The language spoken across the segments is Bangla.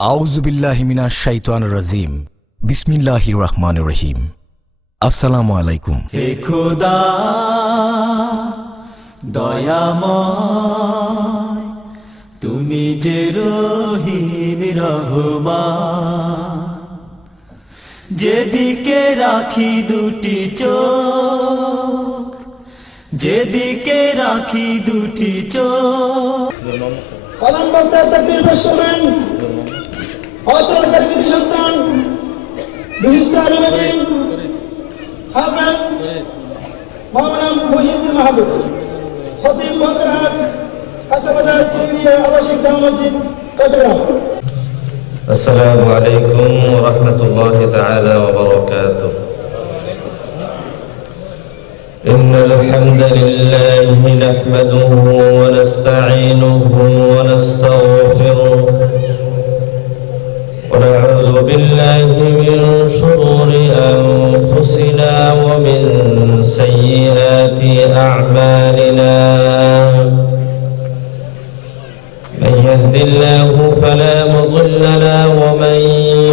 আউযু বিল্লাহি মিনাশ শাইতানির রাজিম। বিসমিল্লাহির রহমানির রহিম। আসসালামু আলাইকুম। হে খোদা দয়াময়, তুমি যে রহিম রহমান, যেদিকে রাখি দুটি চোখ, যেদিকে রাখি দুটি চোখ। কলম বলতে তাকবীর পেশ করবেন অতর তাকবীর সন্তান বিশিষ্ট আলিম হাফেজ মাওলানা মহিউদ্দিন মাহবুব খতিব বদরহাট কাঁচাবাজার সিরিয়া আবাসিক জামে মসজিদ চট্টগ্রাম। السلام عليكم ورحمة الله تعالى وبركاته. إن الحمد لله نحمده ونستعينه ونستغفره ونعوذ بالله من شرور أنفسنا ومن سيئات أعمالنا. من يهد الله فلا مضل له ومن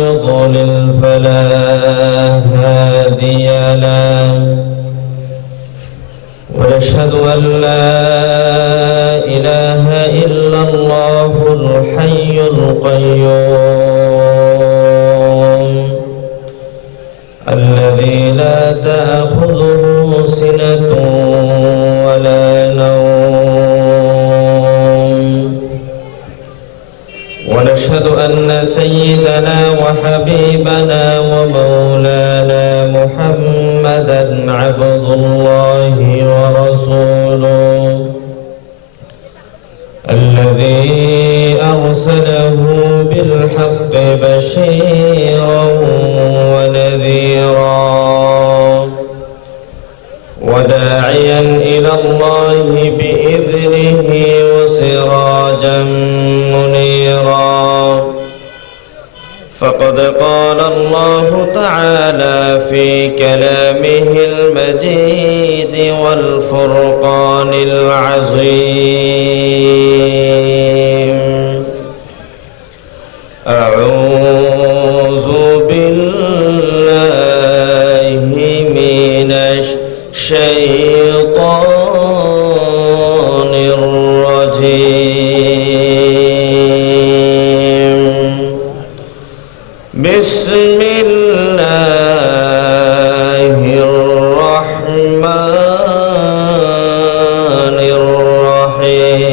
يضلل فلا هادي له. ونشهد أن لا إله إلا الله الحي القيوم الذي لا تأخذه سنة ولا نوم. ونشهد أن سيدنا وحبيبنا ومولانا محمدا عبد الله ورسوله الذي أرسله بالحق بشيرا ونذيرا وداعيا إلى الله بإذنه وسراجا منيرا. فقد قال الله تعالى في كلامه المجيد والفرقان العظيم: أعوذ بالله من الشيطان الرجيم. بسم الله الرحمن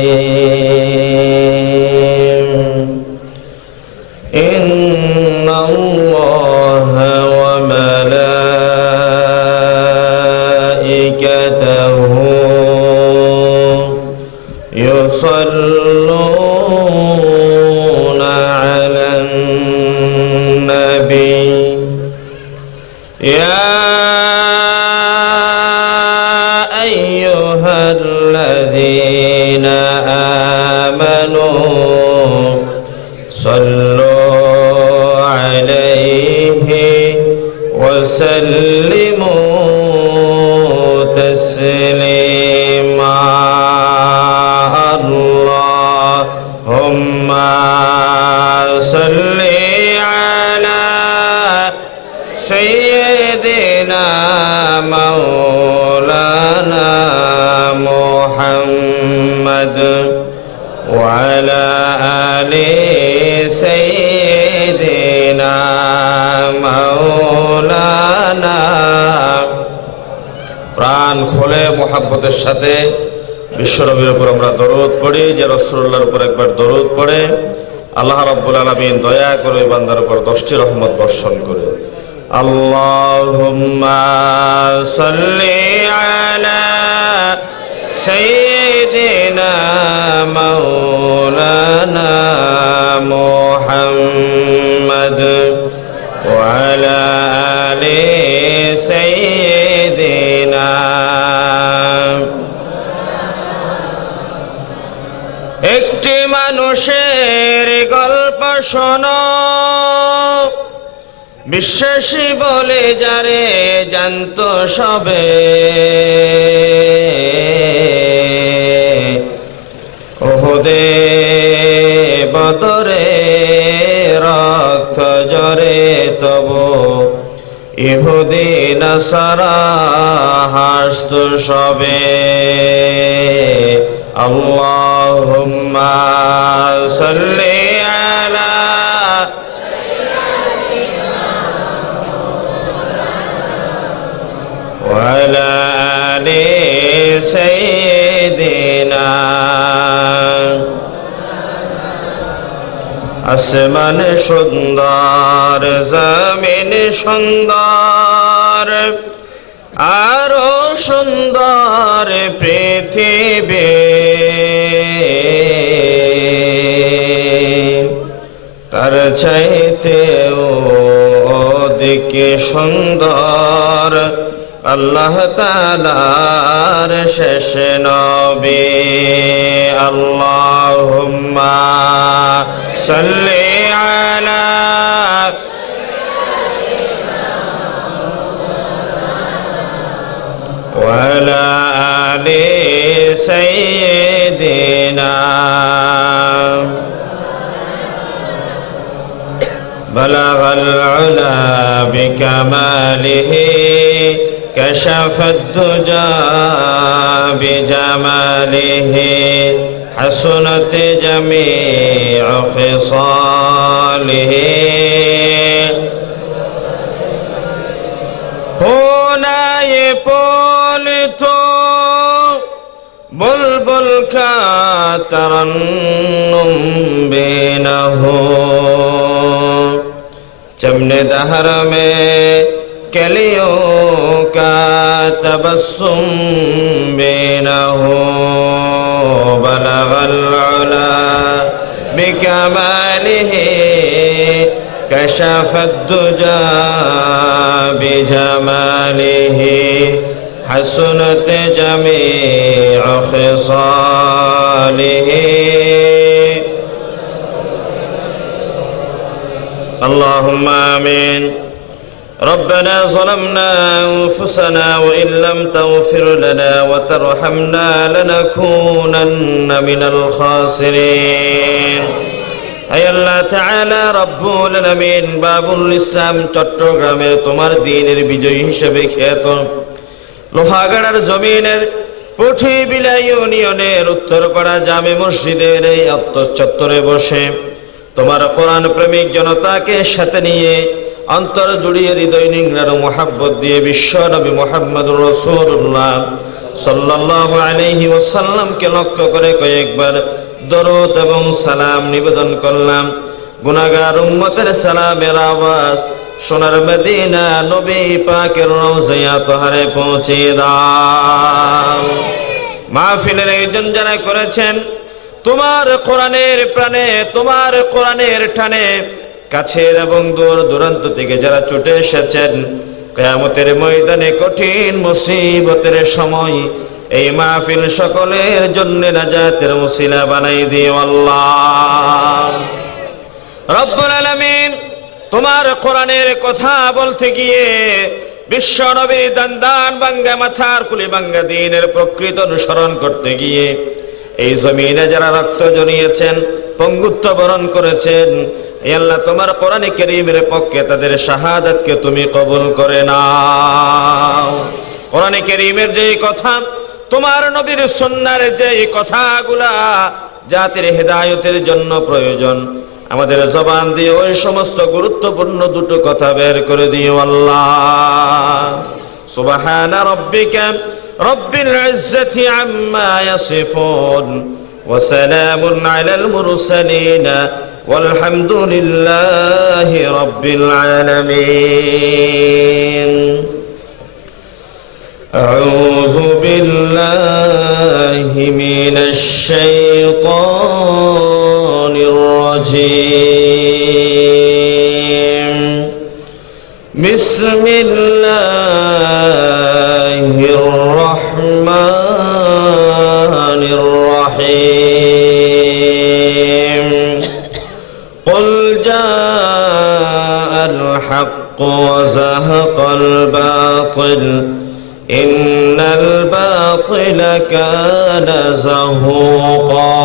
الرحيم. إن الله وملائكته يصلون على النبي يا أيها الذين آمنوا صلوا عليه وسلموا تسليما. اللهم صل على سيدنا مولانا محمد وعلى آل سيدنا مولانا. প্রাণ খোলে মোহাব্বতের সাথে বিশ্বনবীর উপর আমরা দরুদ পড়ি। যে রাসূলুল্লাহর উপর একবার দরুদ পড়ে আল্লাহ রাব্বুল আলামিন দয়া করে বান্দার উপর 10টি রহমত বর্ষণ করে। আল্লাহুম্মা সাল্লি আলা সাইয়্যিদিনা মাওলানা মুহাম্মদ ওয়া আলা আলি সাইয়্যিদিনা. একটি মানুষের গল্প শোনো, বিশ্বাসী বলে যারে জানতো সবে, ওহুদে বদরে ইহুদি নাসারা হাসত সবে আল্লাহুম্মা সাল্লি আলা ওয়া আলা আলি সাইয়্যিদিনা। আসমান সুন্দর, জমিন সুন্দর, আরো সুন্দর পৃথিবী, তার চাইতেও অধিক সুন্দর আল্লাহ তাআলার শেষ নবী। আল্লাহুম্মা সাল্লি আলা ওয়া আলা আলি সাইয়্যিদিনা। বালাগাল উলা বিকামালিহি كشف الدجى بجماله حسنت جميع خصاله هنا يبولت بلبل کا ترنم بينه चमने दहर में कलियों का तबस्सुम बेनहु बलगल उला बिकमालिही कशफत दुजा बिजमालिही हसनत जमीअ खिसालिही। अल्लाहुम्मा आमीन। ربنا ظلمنا أنفسنا وإن لم تغفر لنا وترحمنا لنكونن من الخاسرين। أي الله تعالى ربul আলামিন বাবুল ইসলাম চট্টগ্রামের তোমার দ্বীনের বিজয়ী হিসেবে খ্যাত লোহাগাড়ার জমিনের পুঠি বিলা ইউনিয়নের উত্তরপাড়া জামে মসজিদের এই আত্মচত্বরে বসে তোমার কোরআন প্রেমিক জনতাকে সাথে নিয়ে অন্তর জুড়িয়ে হৃদয় নিংড়ানো মোহাব্বত দিয়ে বিশ্ব নবী মুহাম্মদুর রাসূলুল্লাহ সাল্লাল্লাহু আলাইহি ওয়াসাল্লামকে লক্ষ্য করে কয়েকবার দরুদ এবং সালাম নিবেদন করলাম। গুনাহগার উম্মতের সালামের আওয়াজ সোনার মদিনা নবী পাকের রওজায়ে তাহরে পৌঁছে দাও। মাহফিলের আয়োজন যারা করেছেন তোমার কোরআনের প্রাণে, তোমার কোরআনের টানে কাছের এবং দূর দূরান্ত থেকে যারা ছুটে এসেছেন কিয়ামতের ময়দানে কঠিন মুসিবতের সময় এই মাহফিল সকলের জন্য নাজাতের ওসিলা বানাই দিও আল্লাহ রব্বুল আলামিন। তোমার কোরআনের কথা বলতে গিয়ে বিশ্ব নবীর দান ভাঙ্গা মাথার কুলি ভাঙ্গা দ্বীনের প্রকৃত অনুসরণ করতে গিয়ে এই জমিনে যারা রক্ত জড়িয়েছেন, পঙ্গুত্ব বরণ করেছেন, হে আল্লাহ তোমার কোরআনে কারীমের পক্ষে তাদের শাহাদাতকে তুমি কবুল করে নাও। কোরআনে কারীমের যে কথা, তোমার নবীর সুন্নাহর যে কথাগুলা জাতির হেদায়েতের জন্য প্রয়োজন, আমাদের জবান দিয়ে ওই সমস্ত গুরুত্বপূর্ণ দুটো কথা বের করে দিও আল্লাহ। সুবহানা রাব্বিকা রব্বিল ইজ্জাতি আম্মা ইয়াসিফুন ওয়া সালামুন আলাল মুরসালিন والحمد لله رب العالمين. أعوذ بالله من الشيطان الرجيم. بسم الله الرحمن الرحيم. قل جاء الحق وزهق الباطل إن الباطل كان زهوقا.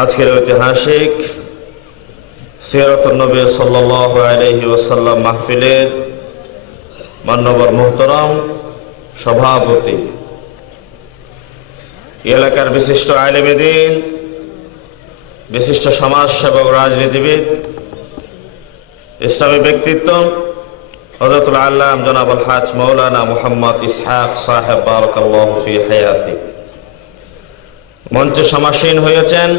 আজকের ঐতিহাসিক সিরাতুন নবী সাল্লাল্লাহু আলাইহি ওয়াসাল্লাম মাহফিলের মান্যবর মুহতারাম সভাপতি, এলাকার বিশিষ্ট আলেমে দ্বীন, বিশিষ্ট সমাজসেবক, রাজনীতিবিদ, ইসলামী ব্যক্তিত্ব হযরতুল আল্লাম জনাব আল হাজ মাওলানা মুহাম্মদ ইসহাক সাহেব বারাকাল্লাহু ফি হায়াতি। মঞ্চে সমাসীন হয়েছেন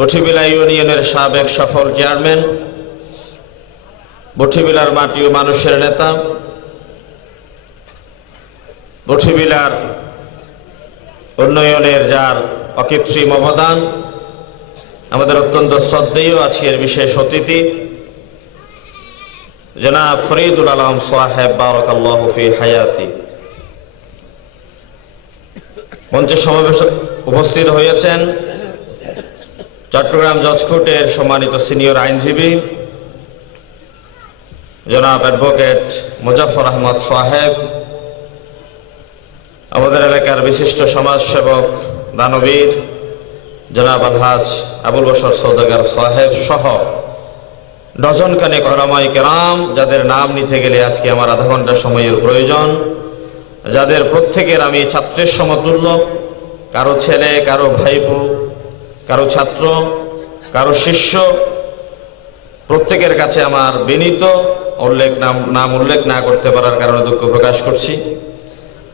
বঠিবিলা ইউনিয়নের সাবেক সফল চেয়ারম্যান, বঠিবিলার মাটি ও মানুষের নেতা, বঠিবিলার উন্নয়নের যার অকৃত্রিম অবদান, আমাদের অত্যন্ত শ্রদ্ধেয় আজকের বিশেষ অতিথি জনাব ফরিদুল আলম সাহেব বারাকাল্লাহু ফি হায়াতি। মঞ্চে সমাবেশ উপস্থিত হয়েছেন চট্টগ্রাম জজ কোর্টের সম্মানিত সিনিয়র আইনজীবী জনাব অ্যাডভোকেট মুজাফফর আহমদ সাহেব, আমাদের এলাকার বিশিষ্ট সমাজসেবক দানবীর জনাব আলহাজ আবুল বশর সওদাগর সাহেব সহ ডজন খানেক উলামায়ে কেরাম, যাদের নাম নিতে গেলে আজকে আমার আধা ঘন্টা সময়ের প্রয়োজন, যাদের প্রত্যেকের আমি ছাত্রের সমতুল্য, কারো ছেলে, কারো ভাইপো, কারো ছাত্র, কারো শিষ্য, প্রত্যেকের কাছে আমার বিনীত নাম উল্লেখ না করতে পারার কারণে দুঃখ প্রকাশ করছি।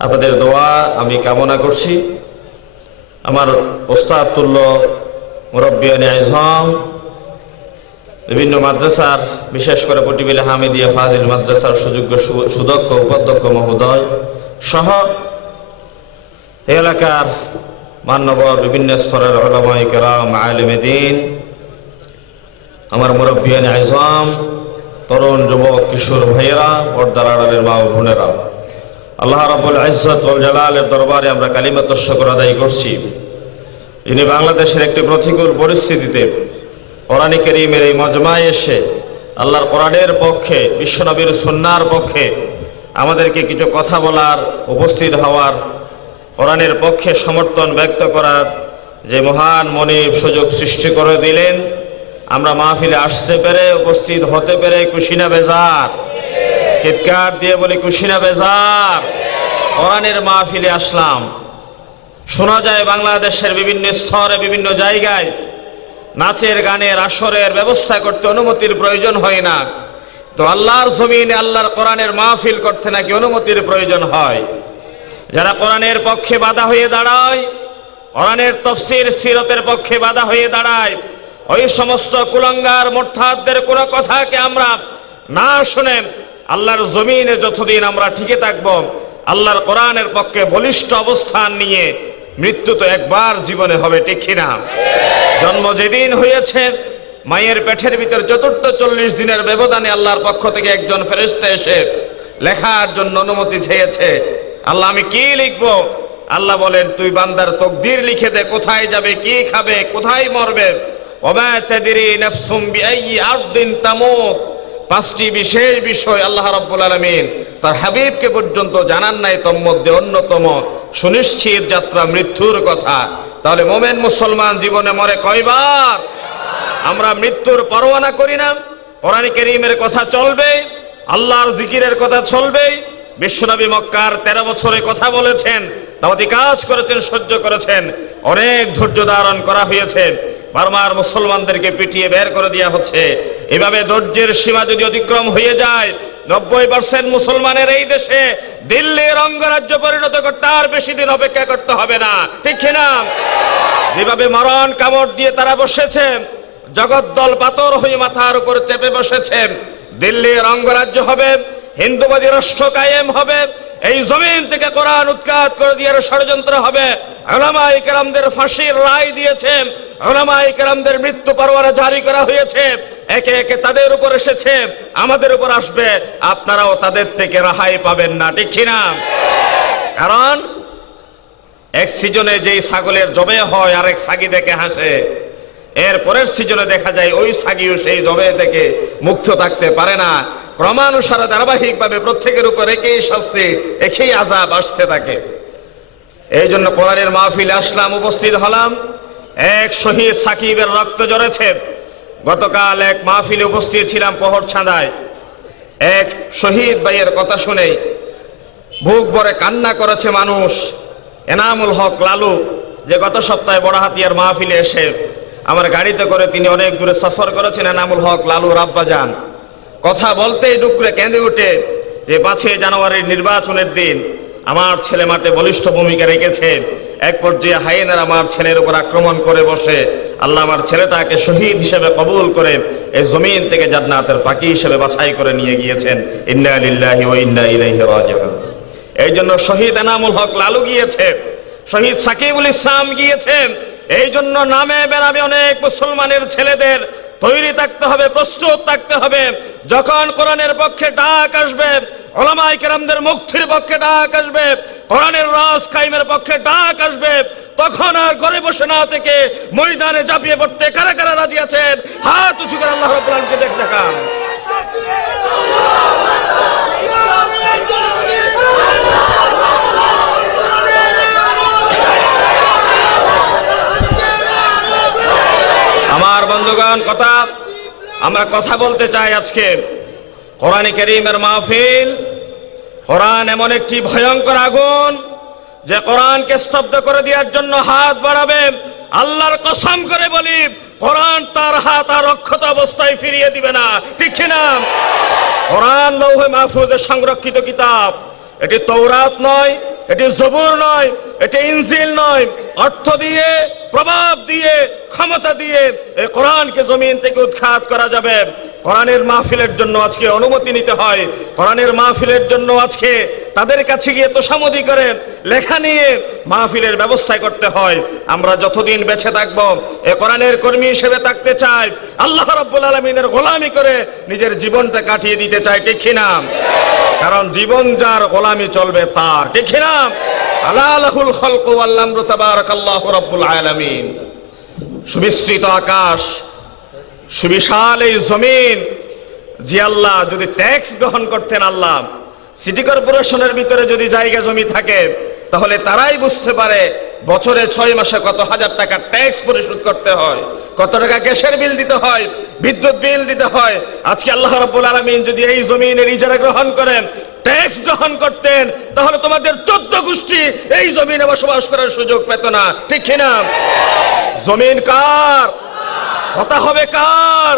আপনাদের দোয়া আমি কামনা করছি। আমার ওস্তাদ তুল্য মুরব্বিয়ানে আজম, বিভিন্ন মাদ্রাসার, বিশেষ করে বটিবিলা হামিদিয়া ফাজিল মাদ্রাসার সুযোগ্য সুদক্ষ উপাধ্যক্ষ মহোদয় সহ এলাকার মান্যবর বিভিন্ন স্তরের উলামায়ে কেরাম, আলেমে দ্বীন, আমার মুরব্বিয়ানে আজম, তরুণ যুবক কিশোর ভাইয়েরা, পর্দার আড়ালের মা ও বোনেরা, আল্লাহ রাব্বুল ইজ্জত ওয়াল জালালের দরবারে আমরা কালিমাতুশ শুকর আদায় করছি, যিনি বাংলাদেশের একটি প্রতিকূল পরিস্থিতিতে কোরআনে কারীমের এই মজমায় এসে আল্লাহর কোরআনের পক্ষে, বিশ্বনবীর সুন্নাহর পক্ষে আমাদেরকে কিছু কথা বলার, উপস্থিত হওয়ার, কোরআনের পক্ষে সমর্থন ব্যক্ত করার যে মহান মনিব সুযোগ সৃষ্টি করে দিলেন, আমরা মাহফিলে আসতে পেরে, উপস্থিত হতে পেরে খুশি না বেজার? চিৎকার দিয়ে বলি খুশি না বেজার? কোরআনের মাহফিলে আসলাম। শোনা যায় বাংলাদেশের বিভিন্ন স্তরে, বিভিন্ন জায়গায় নাচের, গানের, আসরের ব্যবস্থা করতে অনুমতির প্রয়োজন হয় না, তো আল্লাহর জমিনে আল্লাহর কোরআনের মাহফিল করতে নাকি অনুমতির প্রয়োজন হয়। যারা কোরআনের পক্ষে বাধা হয়ে দাঁড়ায়, কোরআনের তাফসীর সিরাতের পক্ষে বাধা হয়ে দাঁড়ায়, ওই সমস্ত কুলাঙ্গার মুরতাদদের কোনো কথাকে আমরা না শুনে আল্লাহর জমিনে যতদিন আমরা টিকে থাকব, আল্লাহর কোরআনের পক্ষে বলিষ্ঠ অবস্থান নিয়ে, মৃত্যু তো একবার জীবনে হবে, ঠিক কিনা? জন্ম যেদিন হয়েছে, মায়ের পেটের ভিতর চতুর্থ 40 দিনের ব্যবধানে আল্লাহর পক্ষ থেকে একজন ফেরেশতা এসে লেখার জন্য অনুমতি চেয়েছে। আল্লাহ আমি কি লিখব? আল্লাহ বলেন তুই বান্দার তকদির লিখে দে, কোথায় যাবে, কি খাবে, কোথায় মরবে। ওমা তাদরি নাফসুম বিআইয়ি আরদিন তামুত। 5টি বিশেষ বিষয় আল্লাহ রাব্বুল আলামিন তার হাবিবকে পর্যন্ত জানান নাই, তোর মধ্যে অন্যতম সুনিশ্চিত যাত্রা মৃত্যুর কথা। তাহলে মোমেন মুসলমান জীবনে মরে কয়বার? আমরা মৃত্যুর পরোয়া করি না। কোরআন কারীমের কথা চলবে, আল্লাহর জিকিরের কথা চলবে। বিশ্বনবী মক্কার 13 বছরে কথা বলেছেন, দাওয়াতি কাজ করেছেন, সহ্য করেছেন, অনেক ধৈর্য ধারণ করা হয়েছে। বারবার মুসলমানদেরকে পিটিয়ে বের করে দেওয়া হচ্ছে। এভাবে ধৈর্যের সীমা যদি অতিক্রম হয়ে যায়, 90% মুসলমানের এই দেশে দিল্লির অঙ্গরাজ্য পরিণত করতে আর বেশি দিন অপেক্ষা করতে হবে না, ঠিক না? যেভাবে মরণ কামড় দিয়ে তারা বসেছে, জগদ্দল পাথর হয়ে মাথার উপর চেপে বসেছে, দিল্লির অঙ্গরাজ্য হবে, হিন্দুবাদী রাষ্ট্র কায়েম হবে, এই জমিন থেকে কোরআন উৎখাত করে দিয়ে ষড়যন্ত্র হবে। উলামায়ে কেরামদের ফাঁসির রায় দিয়েছেন, উলামায়ে কেরামদের মৃত্যু পরোয়ানা জারি করা হয়েছে। একে একে তাদের উপর এসেছে, আমাদের উপর আসবে, আপনারাও তাদের থেকে রেহাই পাবেন না, ঠিক কিনা? কারণ এক সিজনে যেই ছাগলের জবে হয় আর এক ছাগি দেখে হাসে, এর পরের সিজনে দেখা যায় ওই ছাগিও সেই জবে থেকে মুক্ত থাকতে পারে না। ক্রমানুসারে ধারাবাহিকভাবে প্রত্যেকের উপর একই শাস্তি, একই আযাব আসতে থাকে। এই জন্য কোরআনের মাহফিলে আসলাম, উপস্থিত হলাম। এক শহীদ সাকিবের রক্ত ঝরেছে, গতকাল এক মাহফিলে উপস্থিত ছিলাম পহর ছাঁদায়। এক শহীদ ভাইয়ের কথা শুনে বুক ভরে কান্না করেছে মানুষ। এনামুল হক লালু, যে গত সপ্তাহে বড়হাতিয়ার মাহফিলে এসে আমার গাড়িতে করে তিনি অনেক দূরে সফর করেছেন। এনামুল হক লালু আব্বাজান কথা বলতেই ডুকরে কেঁদে উঠে যে 5 জানুয়ারির নির্বাচনের দিন আমার ছেলে মাঠে বলিষ্ঠ ভূমিকা রেখেছে, এক পর্যায়ে হায়েনার আমার ছেলের উপর আক্রমণ করে বসে আল্লাহ আমার ছেলেটাকে শহীদ হিসেবে কবুল করে এই জমিন থেকে জান্নাতের পাখি হিসেবে বাছাই করে নিয়ে গিয়েছেন। ইন্না লিল্লাহি ওয়া ইন্না ইলাইহি রাজিউন। এই জন্য শহীদ এনামুল হক লালু গিয়েছে, শহীদ সাকিবুল ইসলাম গিয়েছেন। এই জন্য নামে বেনামে অনেক মুসলমানের ছেলেদের তৈরি থাকতে হবে, প্রস্তুত থাকতে হবে। যখন কোরআনের পক্ষে ডাক আসবে, উলামায়ে কেরামদের মুক্তির পক্ষে ডাক আসবে, কোরআনের রাজ কায়েমের পক্ষে ডাক আসবে, তখন আর ঘরে বসে না থেকে ময়দানে ঝাঁপিয়ে পড়তে কারা কারা রাজি আছেন? হাত উঁচু করে আল্লাহ রাব্বুল আলামিনকে দেখতে দেখান। আমার বন্ধুগণ, আমরা কথা বলতে চাই আজকে কোরআন কারীমের মাহফিল। কোরআন এমন একটি ভয়ঙ্কর আগুন যে কোরআনকে স্তব্ধ করে দেওয়ার জন্য হাত বাড়াবে। আল্লাহর কসম করে বলি, কোরআন তার হাত আর অক্ষত অবস্থায় ফিরিয়ে দিবে না, ঠিক কিনা? কোরআন লৌহে মাহফুজে সংরক্ষিত কিতাব। এটি তৌরাত নয়, এটি জবুর নয়, এটি ইনজিল নয়। অর্থ দিয়ে, প্রভাব দিয়ে, ক্ষমতা দিয়ে এই কোরআনকে জমিন থেকে উৎখাত করা যাবে। কোরআনের মাহফিলের জন্য আজকে অনুমতি নিতে হয়। কোরআনের মাহফিলের জন্য আজকে তাদের কাছে গিয়ে তোষামোদি করে লেখা নিয়ে মাহফিলের ব্যবস্থা করতে হয়। আমরা যতদিন বেঁচে থাকব এই কোরআনের কর্মী হিসেবে থাকতে চাই, আল্লাহ রাব্বুল আলামিনের গোলামি করে নিজের জীবনটা কাটিয়ে দিতে চাই, ঠিক কিনা? কারণ জীবন যার গোলামি চলবে তার, ঠিক কিনা? আলা লাহুল খালকু ওয়াল আমরু তাবারাকাল্লাহু রাব্বুল আলামিন। সুবিস্তৃত আকাশ, সুবিশাল এই জমিন, যে আল্লাহ যদি ট্যাক্স গ্রহণ করতেন, আল্লাহ সিটি কর্পোরেশনের ভিতরে যদি জায়গা জমি থাকে তাহলে তারাই বুঝতে পারে বছরে 6 মাসে কত হাজার টাকা ট্যাক্স পরিশোধ করতে হয়, কত টাকা গ্যাসের বিল দিতে হয়, বিদ্যুৎ বিল দিতে হয়। আজকে আল্লাহ রাব্বুল আলামিন যদি এই জমিনের ইজারা গ্রহণ করেন, ট্যাক্স গ্রহণ করতেন, তাহলে তোমাদের 14 গোষ্ঠী এই জমিনে বসবাস করার সুযোগ পেত না, ঠিক কিনা? জমিন কার? কথা হবে কার?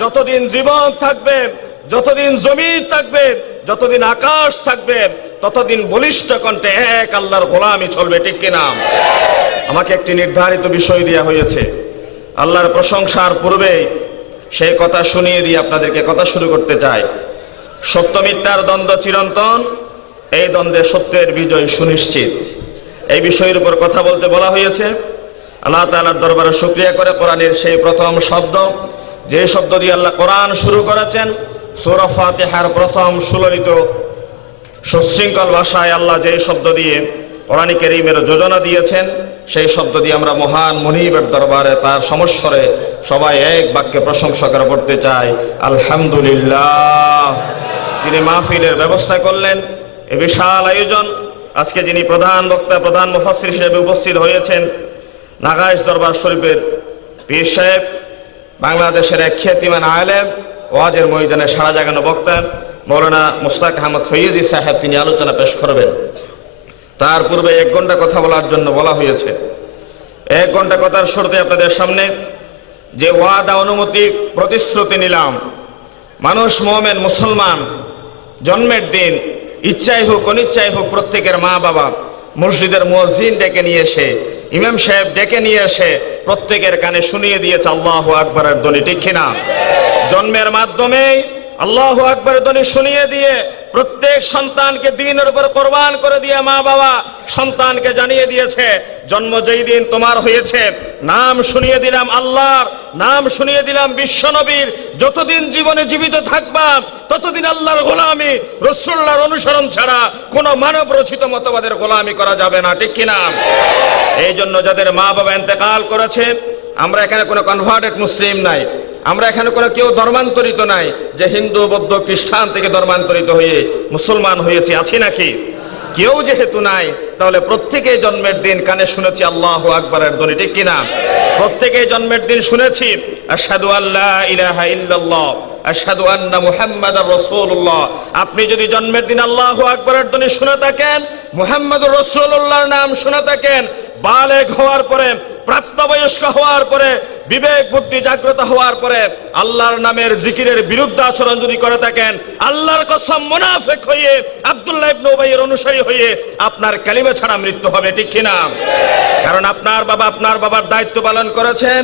যতদিন জীবন থাকবে, যতদিন জমিন থাকবে, যতদিন আকাশ থাকবে, ততদিন বলিষ্ঠ কণ্ঠে এক আল্লাহর গোলামি চলবে, ঠিক কিনা? আমাকে একটি নির্ধারিত বিষয় দেওয়া হয়েছে। আল্লাহর প্রশংসার পূর্বে সেই কথা শুনিয়ে দিয়ে আপনাদেরকে কথা শুরু করতে চাই। সত্য মিথ্যার দ্বন্দ্ব চিরন্তন, এই দ্বন্দ্বে সত্যের বিজয় সুনিশ্চিত। এই বিষয়ের উপর কথা বলতে বলা হয়েছে। আল্লাহ তাআলার দরবারে শুকরিয়া করে কোরআনের সেই প্রথম শব্দ, যে শব্দ দিয়ে আল্লাহ কোরআন শুরু করেছেন, সূরা ফাতিহার প্রথম সুললিত সুশৃঙ্খল ভাষায় আল্লাহ যে শব্দ দিয়ে কোরআন কারীমের যোজনা দিয়েছেন, সেই শব্দ দিয়ে আমরা মহান মুনিবের দরবারে তার সমস্বরে সবাই এক বাক্যে প্রশংসা করে পড়তে চাই, আলহামদুলিল্লাহ। যিনি মাহফিলের ব্যবস্থা করলেন, এই বিশাল আয়োজন, আজকে যিনি প্রধান বক্তা, প্রধান মুফাসসির হিসেবে উপস্থিত হয়েছেন, নাগাইশ দরবার শরীফের পীর সাহেব, বাংলাদেশের এক খ্যাতিমান আলেম, ওয়াজের ময়দানে সাড়া জাগানো বক্তা মৌলানা মুশতাক আহমদ ফৈজি সাহেব, তিনি আলোচনা পেশ করবেন। তার পূর্বে 1 ঘন্টা কথা বলার জন্য বলা হয়েছে। 1 ঘন্টা কথার শুরুতে আপনাদের সামনে যে ওয়াদা, অনুমতি, প্রতিশ্রুতি নিলাম, মানুষ মুমিন মুসলমান জন্মের দিন ইচ্ছাই হোক অনিচ্ছাই হোক প্রত্যেকের মা বাবা মসজিদের মুয়াজ্জিন ডেকে নিয়ে এসে, ইমাম সাহেব ডেকে নিয়ে এসে প্রত্যেকের কানে শুনিয়ে দিয়েছে আল্লাহু আকবারের ধ্বনি, ঠিক কিনা? জন্মের মাধ্যমেই আল্লাহু আকবারের ধ্বনি শুনিয়ে দিয়ে প্রত্যেক সন্তানকে দ্বীনের উপর কোরবান করে দিয়ে মা বাবা সন্তানকে জানিয়ে দিয়েছে, জন্ম যেই দিন তোমার হয়েছে, নাম শুনিয়ে দিলাম আল্লাহর, নাম শুনিয়ে দিলাম বিশ্বনবীর। যতদিন জীবনে জীবিত থাকবা ততদিন আল্লাহর গোলামি, রাসূলুল্লাহর অনুসরণ ছাড়া কোনো মানব রচিত মতবাদের গোলামি করা যাবে না, ঠিক কিনা? এই জন্য যাদের মা বাবা ইন্তেকাল করেছে, আমরা এখানে কোনো কনভার্টেড মুসলিম নাই, আমরা এখানে কোনো কেউ ধর্মান্তরিত নাই যে হিন্দু বৌদ্ধ খ্রিস্টান থেকে ধর্মান্তরিত হয়ে মুসলমান হয়েছে, আছি নাকি? কেউ যেহেতু নাই, তাহলে প্রত্যেকেই জন্মের দিন কানে শুনেছি আল্লাহু আকবারের ধ্বনি, ঠিক কিনা? প্রত্যেকেই জন্মের দিন শুনেছি আশহাদু আল্লা ইলাহা ইল্লাল্লাহ আশহাদু আন্না মুহাম্মাদার রাসূলুল্লাহ। আপনি যদি জন্মের দিন আল্লাহু আকবারের ধ্বনি শুনে থাকেন, মুহাম্মাদুর রাসূলুল্লাহর নাম শুনে থাকেন, বালেগ হওয়ার পরে, প্রাপ্তবয়স্ক হওয়ার পরে, বিবেক বুদ্ধি জাগ্রত হওয়ার পরে আল্লাহর নামের জিকিরের বিরুদ্ধে আচরণ যদি করে থাকেন, আল্লাহর কসম মুনাফিক হয়ে, আব্দুল্লাহ ইবনে উবাইয়ের অনুসারী হয়ে আপনার কালিমা ছাড়া মৃত্যু হবে, ঠিক কিনা? কারণ আপনার বাবা আপনার বাবার দায়িত্ব পালন করেছেন,